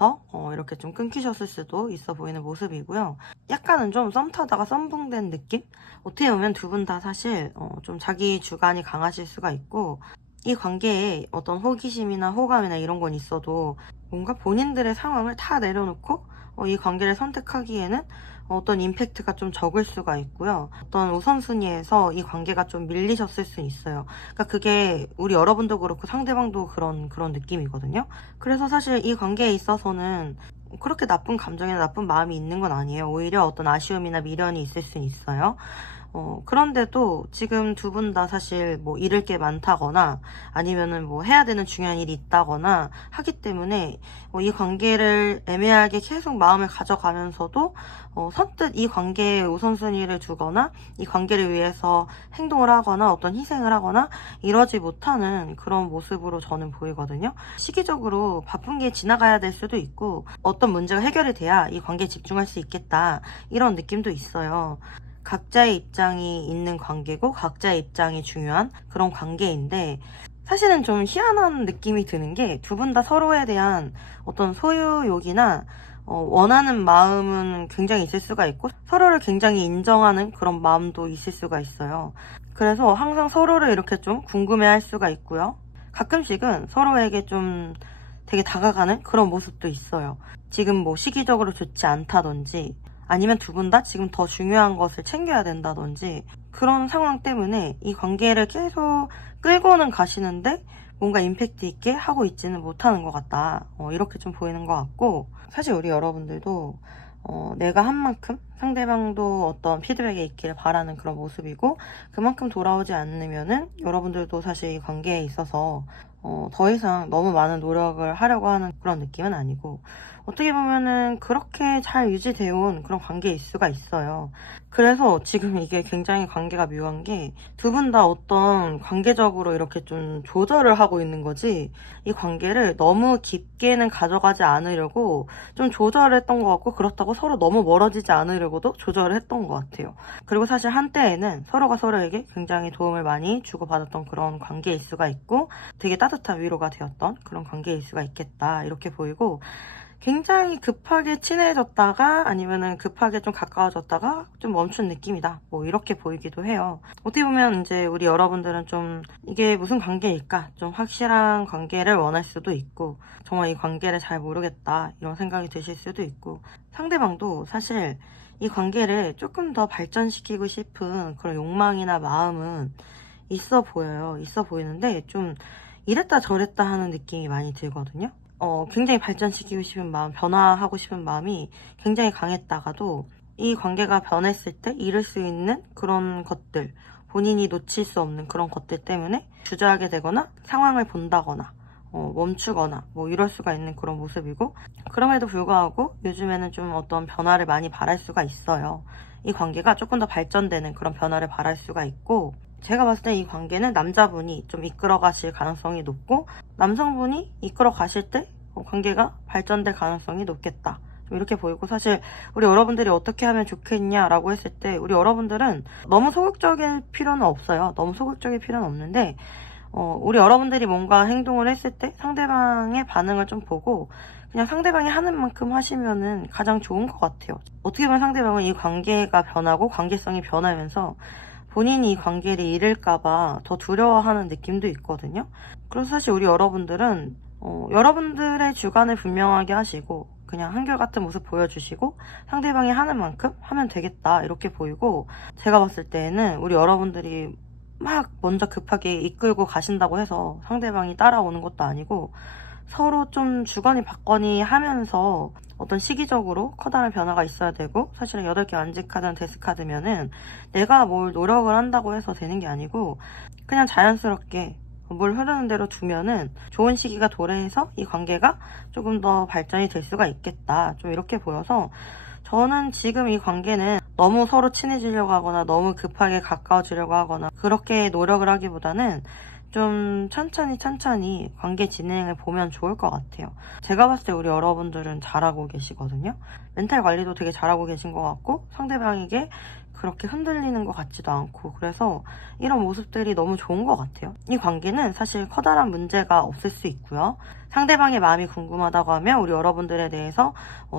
이렇게 좀 끊기셨을 수도 있어 보이는 모습이고요. 약간은 좀 썸 타다가 썸붕된 느낌? 어떻게 보면 두 분 다 사실 좀 자기 주관이 강하실 수가 있고, 이 관계에 어떤 호기심이나 호감이나 이런 건 있어도 뭔가 본인들의 상황을 다 내려놓고 이 관계를 선택하기에는 어떤 임팩트가 좀 적을 수가 있고요. 어떤 우선순위에서 이 관계가 좀 밀리셨을 수 있어요. 그러니까 그게 우리 여러분도 그렇고 상대방도 그런 느낌이거든요. 그래서 사실 이 관계에 있어서는 그렇게 나쁜 감정이나 나쁜 마음이 있는 건 아니에요. 오히려 어떤 아쉬움이나 미련이 있을 수 있어요. 그런데도 지금 두 분 다 사실 뭐 잃을 게 많다거나 아니면은 뭐 해야 되는 중요한 일이 있다거나 하기 때문에 이 관계를 애매하게 계속 마음을 가져가면서도 선뜻 이 관계에 우선순위를 두거나 이 관계를 위해서 행동을 하거나 어떤 희생을 하거나 이러지 못하는 그런 모습으로 저는 보이거든요. 시기적으로 바쁜 게 지나가야 될 수도 있고, 어떤 문제가 해결이 돼야 이 관계에 집중할 수 있겠다 이런 느낌도 있어요. 각자의 입장이 있는 관계고 각자의 입장이 중요한 그런 관계인데, 사실은 좀 희한한 느낌이 드는 게 두 분 다 서로에 대한 어떤 소유욕이나 원하는 마음은 굉장히 있을 수가 있고, 서로를 굉장히 인정하는 그런 마음도 있을 수가 있어요. 그래서 항상 서로를 이렇게 좀 궁금해할 수가 있고요. 가끔씩은 서로에게 좀 되게 다가가는 그런 모습도 있어요. 지금 뭐 시기적으로 좋지 않다든지, 아니면 두 분 다 지금 더 중요한 것을 챙겨야 된다든지, 그런 상황 때문에 이 관계를 계속 끌고는 가시는데 뭔가 임팩트 있게 하고 있지는 못하는 것 같다. 이렇게 좀 보이는 것 같고, 사실 우리 여러분들도 내가 한 만큼 상대방도 어떤 피드백이 있기를 바라는 그런 모습이고, 그만큼 돌아오지 않으면은 여러분들도 사실 이 관계에 있어서 더 이상 너무 많은 노력을 하려고 하는 그런 느낌은 아니고, 어떻게 보면은 그렇게 잘 유지되어 온 그런 관계일 수가 있어요. 그래서 지금 이게 굉장히 관계가 묘한 게, 두 분 다 어떤 관계적으로 이렇게 좀 조절을 하고 있는 거지, 이 관계를 너무 깊게는 가져가지 않으려고 좀 조절을 했던 것 같고, 그렇다고 서로 너무 멀어지지 않으려고도 조절을 했던 것 같아요. 그리고 사실 한때에는 서로가 서로에게 굉장히 도움을 많이 주고받았던 그런 관계일 수가 있고, 되게 따뜻한 위로가 되었던 그런 관계일 수가 있겠다 이렇게 보이고, 굉장히 급하게 친해졌다가 아니면은 급하게 좀 가까워졌다가 좀 멈춘 느낌이다, 뭐 이렇게 보이기도 해요. 어떻게 보면 이제 우리 여러분들은 좀 이게 무슨 관계일까, 좀 확실한 관계를 원할 수도 있고, 정말 이 관계를 잘 모르겠다 이런 생각이 드실 수도 있고, 상대방도 사실 이 관계를 조금 더 발전시키고 싶은 그런 욕망이나 마음은 있어 보여요. 있어 보이는데 좀 이랬다 저랬다 하는 느낌이 많이 들거든요. 굉장히 발전시키고 싶은 마음, 변화하고 싶은 마음이 굉장히 강했다가도 이 관계가 변했을 때 잃을 수 있는 그런 것들, 본인이 놓칠 수 없는 그런 것들 때문에 주저하게 되거나 상황을 본다거나 멈추거나 뭐 이럴 수가 있는 그런 모습이고, 그럼에도 불구하고 요즘에는 좀 어떤 변화를 많이 바랄 수가 있어요. 이 관계가 조금 더 발전되는 그런 변화를 바랄 수가 있고, 제가 봤을 때 이 관계는 남자분이 좀 이끌어 가실 가능성이 높고, 남성분이 이끌어 가실 때 관계가 발전될 가능성이 높겠다, 좀 이렇게 보이고, 사실 우리 여러분들이 어떻게 하면 좋겠냐라고 했을 때 우리 여러분들은 너무 소극적일 필요는 없어요. 너무 소극적일 필요는 없는데, 우리 여러분들이 뭔가 행동을 했을 때 상대방의 반응을 좀 보고 그냥 상대방이 하는 만큼 하시면은 가장 좋은 것 같아요. 어떻게 보면 상대방은 이 관계가 변하고 관계성이 변하면서 본인이 이 관계를 잃을까봐 더 두려워하는 느낌도 있거든요. 그래서 사실 우리 여러분들은 여러분들의 주관을 분명하게 하시고 그냥 한결같은 모습 보여주시고 상대방이 하는 만큼 하면 되겠다 이렇게 보이고, 제가 봤을 때에는 우리 여러분들이 막 먼저 급하게 이끌고 가신다고 해서 상대방이 따라오는 것도 아니고, 서로 좀 주거니 받거니 하면서 어떤 시기적으로 커다란 변화가 있어야 되고, 사실은 8개 완직하던 데스카드면은 내가 뭘 노력을 한다고 해서 되는 게 아니고 그냥 자연스럽게 물 흐르는 대로 두면은 좋은 시기가 도래해서 이 관계가 조금 더 발전이 될 수가 있겠다, 좀 이렇게 보여서 저는 지금 이 관계는 너무 서로 친해지려고 하거나 너무 급하게 가까워지려고 하거나 그렇게 노력을 하기보다는 좀 천천히 관계 진행을 보면 좋을 것 같아요. 제가 봤을 때 우리 여러분들은 잘하고 계시거든요. 멘탈 관리도 되게 잘하고 계신 것 같고 상대방에게 그렇게 흔들리는 것 같지도 않고, 그래서 이런 모습들이 너무 좋은 것 같아요. 이 관계는 사실 커다란 문제가 없을 수 있고요. 상대방의 마음이 궁금하다고 하면 우리 여러분들에 대해서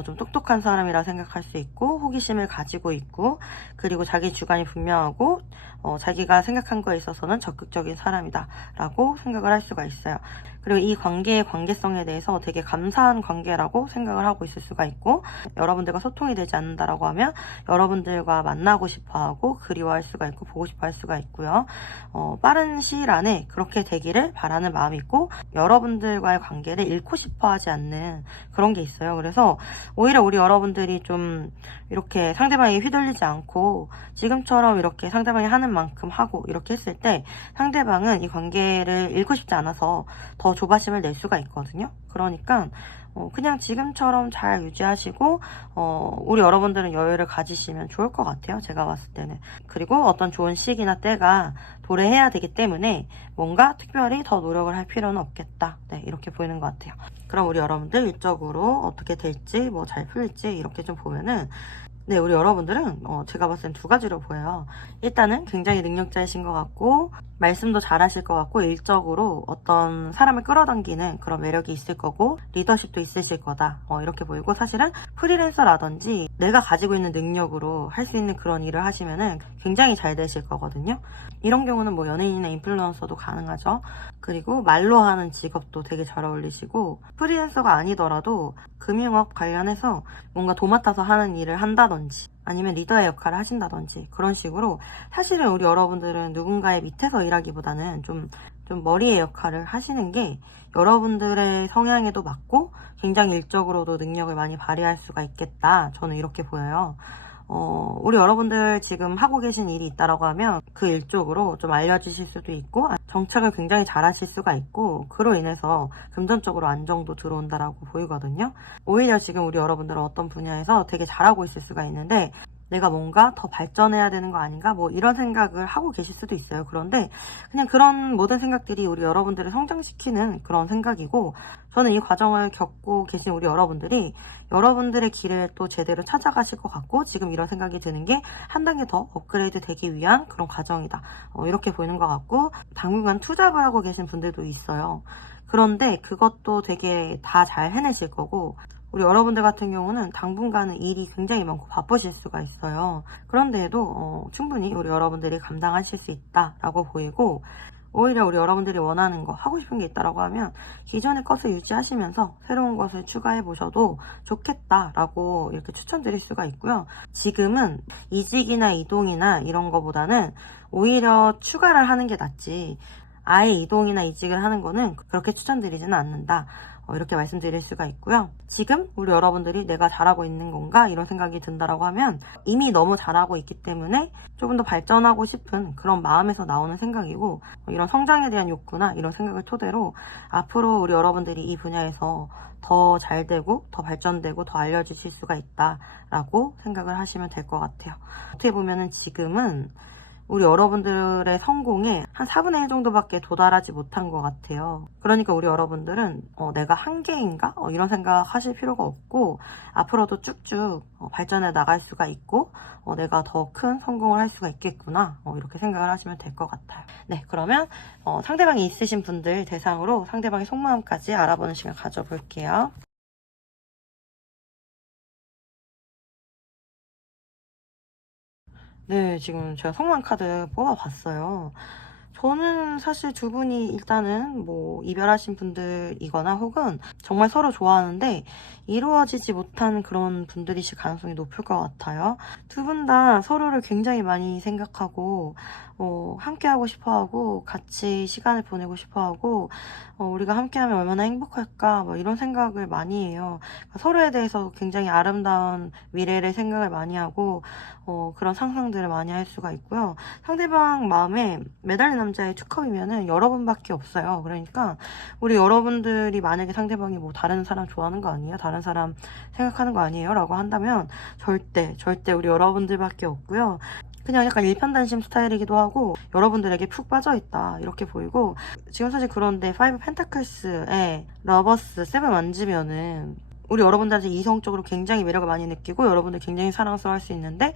좀 똑똑한 사람이라 생각할 수 있고, 호기심을 가지고 있고, 그리고 자기 주관이 분명하고 자기가 생각한 거에 있어서는 적극적인 사람이다 라고 생각을 할 수가 있어요. 그리고 이 관계의 관계성에 대해서 되게 감사한 관계라고 생각을 하고 있을 수가 있고, 여러분들과 소통이 되지 않는다라고 하면 여러분들과 만나고 싶어하고 그리워할 수가 있고 보고 싶어 할 수가 있고요. 빠른 시일 안에 그렇게 되기를 바라는 마음이 있고, 여러분들과의 관계를 잃고 싶어 하지 않는 그런 게 있어요. 그래서 오히려 우리 여러분들이 좀 이렇게 상대방에게 휘둘리지 않고 지금처럼 이렇게 상대방이 하는 만큼 하고 이렇게 했을 때 상대방은 이 관계를 잃고 싶지 않아서 더 조바심을 낼 수가 있거든요. 그러니까 그냥 지금처럼 잘 유지하시고 우리 여러분들은 여유를 가지시면 좋을 것 같아요. 제가 봤을 때는. 그리고 어떤 좋은 시기나 때가 도래해야 되기 때문에 뭔가 특별히 더 노력을 할 필요는 없겠다. 네, 이렇게 보이는 것 같아요. 그럼 우리 여러분들 일적으로 어떻게 될지 뭐 잘 풀릴지 이렇게 좀 보면은, 네, 우리 여러분들은 제가 봤을 땐 두 가지로 보여요. 일단은 굉장히 능력자이신 것 같고 말씀도 잘하실 것 같고 일적으로 어떤 사람을 끌어당기는 그런 매력이 있을 거고 리더십도 있으실 거다, 이렇게 보이고, 사실은 프리랜서라든지 내가 가지고 있는 능력으로 할 수 있는 그런 일을 하시면은 굉장히 잘 되실 거거든요. 이런 경우는 뭐 연예인이나 인플루언서도 가능하죠. 그리고 말로 하는 직업도 되게 잘 어울리시고, 프리랜서가 아니더라도 금융업 관련해서 뭔가 도맡아서 하는 일을 한다든지 아니면 리더의 역할을 하신다든지 그런 식으로, 사실은 우리 여러분들은 누군가의 밑에서 일하기보다는 좀 머리의 역할을 하시는 게 여러분들의 성향에도 맞고 굉장히 일적으로도 능력을 많이 발휘할 수가 있겠다, 저는 이렇게 보여요. 우리 여러분들 지금 하고 계신 일이 있다라고 하면 그 일 쪽으로 좀 알려주실 수도 있고, 정착을 굉장히 잘 하실 수가 있고, 그로 인해서 금전적으로 안정도 들어온다라고 보이거든요. 오히려 지금 우리 여러분들은 어떤 분야에서 되게 잘하고 있을 수가 있는데 내가 뭔가 더 발전해야 되는 거 아닌가, 뭐 이런 생각을 하고 계실 수도 있어요. 그런데 그냥 그런 모든 생각들이 우리 여러분들을 성장시키는 그런 생각이고, 저는 이 과정을 겪고 계신 우리 여러분들이 여러분들의 길을 또 제대로 찾아가실 것 같고, 지금 이런 생각이 드는 게 한 단계 더 업그레이드 되기 위한 그런 과정이다, 이렇게 보이는 것 같고, 당분간 투잡을 하고 계신 분들도 있어요. 그런데 그것도 되게 다 잘 해내실 거고, 우리 여러분들 같은 경우는 당분간은 일이 굉장히 많고 바쁘실 수가 있어요. 그런데도 충분히 우리 여러분들이 감당하실 수 있다라고 보이고, 오히려 우리 여러분들이 원하는 거, 하고 싶은 게 있다라고 하면 기존의 것을 유지하시면서 새로운 것을 추가해 보셔도 좋겠다라고 이렇게 추천드릴 수가 있고요. 지금은 이직이나 이동이나 이런 거보다는 오히려 추가를 하는 게 낫지, 아예 이동이나 이직을 하는 거는 그렇게 추천드리지는 않는다, 이렇게 말씀드릴 수가 있고요. 지금 우리 여러분들이 내가 잘하고 있는 건가 이런 생각이 든다라고 하면 이미 너무 잘하고 있기 때문에 조금 더 발전하고 싶은 그런 마음에서 나오는 생각이고, 이런 성장에 대한 욕구나 이런 생각을 토대로 앞으로 우리 여러분들이 이 분야에서 더 잘되고 더 발전되고 더 알려주실 수가 있다라고 생각을 하시면 될 것 같아요. 어떻게 보면은 지금은 우리 여러분들의 성공에 한 4분의 1 정도밖에 도달하지 못한 것 같아요. 그러니까 우리 여러분들은 내가 한계인가? 이런 생각 하실 필요가 없고, 앞으로도 쭉쭉 발전해 나갈 수가 있고, 내가 더 큰 성공을 할 수가 있겠구나, 이렇게 생각을 하시면 될 것 같아요. 네, 그러면 상대방이 있으신 분들 대상으로 상대방의 속마음까지 알아보는 시간 가져볼게요. 네, 지금 제가 성만 카드 뽑아봤어요. 저는 사실 두 분이 일단은 뭐 이별하신 분들이거나 혹은 정말 서로 좋아하는데 이루어지지 못한 그런 분들이실 가능성이 높을 것 같아요. 두 분 다 서로를 굉장히 많이 생각하고 함께하고 싶어하고 같이 시간을 보내고 싶어하고 우리가 함께하면 얼마나 행복할까 뭐 이런 생각을 많이 해요. 그러니까 서로에 대해서 굉장히 아름다운 미래를 생각을 많이 하고 그런 상상들을 많이 할 수가 있고요. 상대방 마음에 매달린 남자의 투컵이면은 여러분밖에 없어요. 그러니까 우리 여러분들이 만약에 상대방이 뭐 다른 사람 좋아하는 거 아니에요? 다른 사람 생각하는 거 아니에요? 라고 한다면 절대 우리 여러분들밖에 없고요. 그냥 약간 일편단심 스타일이기도 하고 여러분들에게 푹 빠져있다 이렇게 보이고, 지금 사실 그런데 5 펜타클스의 러버스 7 만지면은 우리 여러분들한테 이성적으로 굉장히 매력을 많이 느끼고 여러분들 굉장히 사랑스러워할 수 있는데,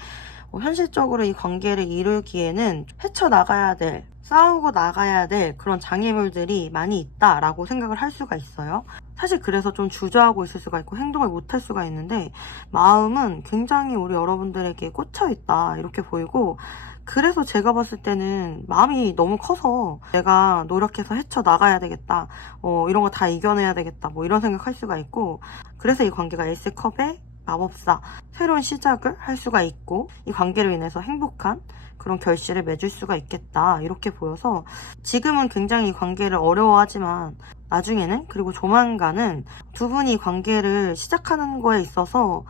현실적으로 이 관계를 이루기에는 헤쳐나가야 될, 싸우고 나가야 될 그런 장애물들이 많이 있다라고 생각을 할 수가 있어요. 사실 그래서 좀 주저하고 있을 수가 있고 행동을 못할 수가 있는데, 마음은 굉장히 우리 여러분들에게 꽂혀있다 이렇게 보이고, 그래서 제가 봤을 때는 마음이 너무 커서 내가 노력해서 헤쳐나가야 되겠다, 이런 거 다 이겨내야 되겠다 뭐 이런 생각할 수가 있고, 그래서 이 관계가 에이스컵의 마법사, 새로운 시작을 할 수가 있고 이 관계로 인해서 행복한 그런 결실을 맺을 수가 있겠다 이렇게 보여서, 지금은 굉장히 이 관계를 어려워하지만 나중에는, 그리고 조만간은 두 분이 관계를 시작하는 거에 있어서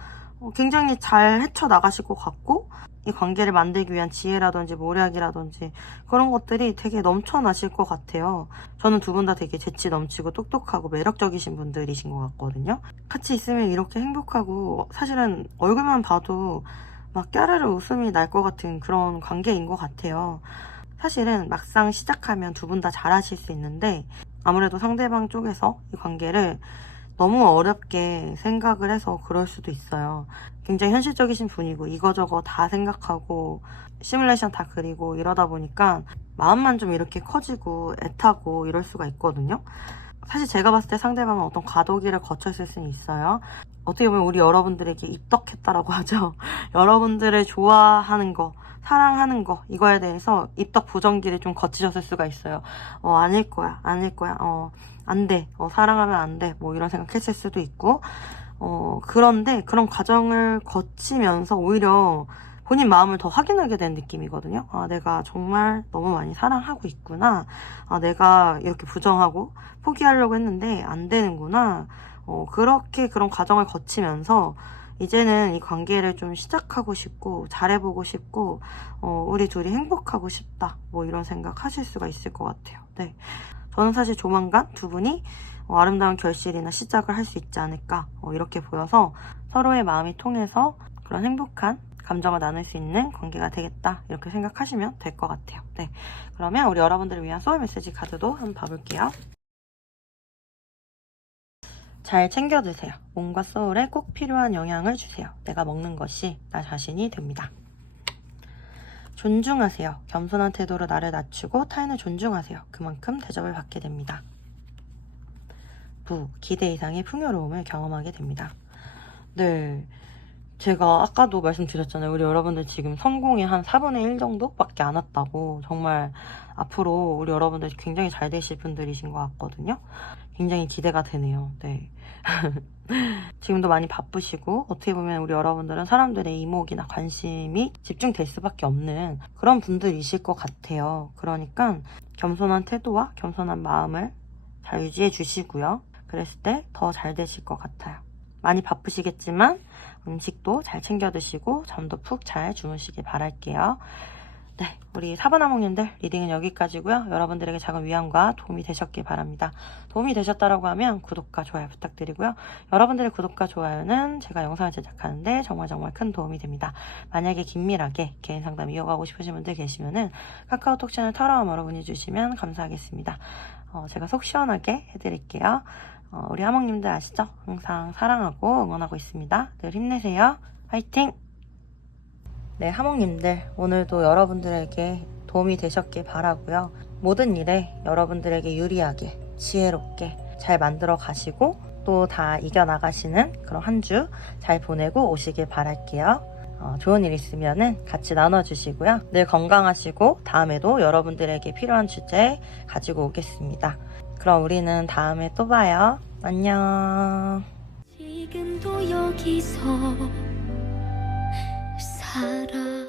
굉장히 잘 헤쳐나가실 것 같고, 이 관계를 만들기 위한 지혜라든지 모략이라든지 그런 것들이 되게 넘쳐나실 것 같아요. 저는 두 분 다 되게 재치 넘치고 똑똑하고 매력적이신 분들이신 것 같거든요. 같이 있으면 이렇게 행복하고 사실은 얼굴만 봐도 막 깨르르 웃음이 날 것 같은 그런 관계인 것 같아요. 사실은 막상 시작하면 두 분 다 잘하실 수 있는데, 아무래도 상대방 쪽에서 이 관계를 너무 어렵게 생각을 해서 그럴 수도 있어요. 굉장히 현실적이신 분이고 이거저거 다 생각하고 시뮬레이션 다 그리고 이러다 보니까 마음만 좀 이렇게 커지고 애타고 이럴 수가 있거든요. 사실 제가 봤을 때 상대방은 어떤 과도기를 거쳤을 수는 있어요. 어떻게 보면 우리 여러분들에게 입덕했다라고 하죠. 여러분들을 좋아하는 거, 사랑하는 거, 이거에 대해서 입덕 부정기를 좀 거치셨을 수가 있어요. 아닐 거야, 안 돼, 사랑하면 안 돼, 뭐 이런 생각했을 수도 있고, 그런데 그런 과정을 거치면서 오히려 본인 마음을 더 확인하게 된 느낌이거든요. 아, 내가 정말 너무 많이 사랑하고 있구나. 아, 내가 이렇게 부정하고 포기하려고 했는데 안 되는구나. 그렇게 그런 과정을 거치면서 이제는 이 관계를 좀 시작하고 싶고 잘해보고 싶고 우리 둘이 행복하고 싶다, 뭐 이런 생각 하실 수가 있을 것 같아요. 네, 저는 사실 조만간 두 분이 아름다운 결실이나 시작을 할 수 있지 않을까 이렇게 보여서, 서로의 마음이 통해서 그런 행복한 감정을 나눌 수 있는 관계가 되겠다 이렇게 생각하시면 될 것 같아요. 네, 그러면 우리 여러분들을 위한 소울 메시지 카드도 한번 봐볼게요. 잘 챙겨 드세요. 몸과 소울에 꼭 필요한 영양을 주세요. 내가 먹는 것이 나 자신이 됩니다. 존중하세요. 겸손한 태도로 나를 낮추고 타인을 존중하세요. 그만큼 대접을 받게 됩니다. 기대 이상의 풍요로움을 경험하게 됩니다. 네, 제가 아까도 말씀드렸잖아요. 우리 여러분들 지금 성공이 한 4분의 1 정도밖에 안 왔다고. 정말 앞으로 우리 여러분들 굉장히 잘 되실 분들이신 것 같거든요. 굉장히 기대가 되네요. 네. 지금도 많이 바쁘시고 어떻게 보면 우리 여러분들은 사람들의 이목이나 관심이 집중될 수밖에 없는 그런 분들이실 것 같아요. 그러니까 겸손한 태도와 겸손한 마음을 잘 유지해 주시고요. 그랬을 때 더 잘 되실 것 같아요. 많이 바쁘시겠지만 음식도 잘 챙겨 드시고 잠도 푹 잘 주무시길 바랄게요. 네, 우리 사바나몽님들 리딩은 여기까지고요. 여러분들에게 작은 위안과 도움이 되셨길 바랍니다. 도움이 되셨다라고 하면 구독과 좋아요 부탁드리고요. 여러분들의 구독과 좋아요는 제가 영상을 제작하는데 정말 큰 도움이 됩니다. 만약에 긴밀하게 개인 상담 이어가고 싶으신 분들 계시면은 카카오톡 채널 털어와 여러분이 주시면 감사하겠습니다. 제가 속 시원하게 해드릴게요. 우리 하몽님들 아시죠? 항상 사랑하고 응원하고 있습니다. 늘 힘내세요. 화이팅! 네, 하몽님들 오늘도 여러분들에게 도움이 되셨길 바라고요. 모든 일에 여러분들에게 유리하게 지혜롭게 잘 만들어 가시고 또 다 이겨나가시는 그런 한 주 잘 보내고 오시길 바랄게요. 좋은 일 있으면은 같이 나눠주시고요. 늘 건강하시고 다음에도 여러분들에게 필요한 주제 가지고 오겠습니다. 그럼 우리는 다음에 또 봐요. 안녕. 지금도 여기서 살아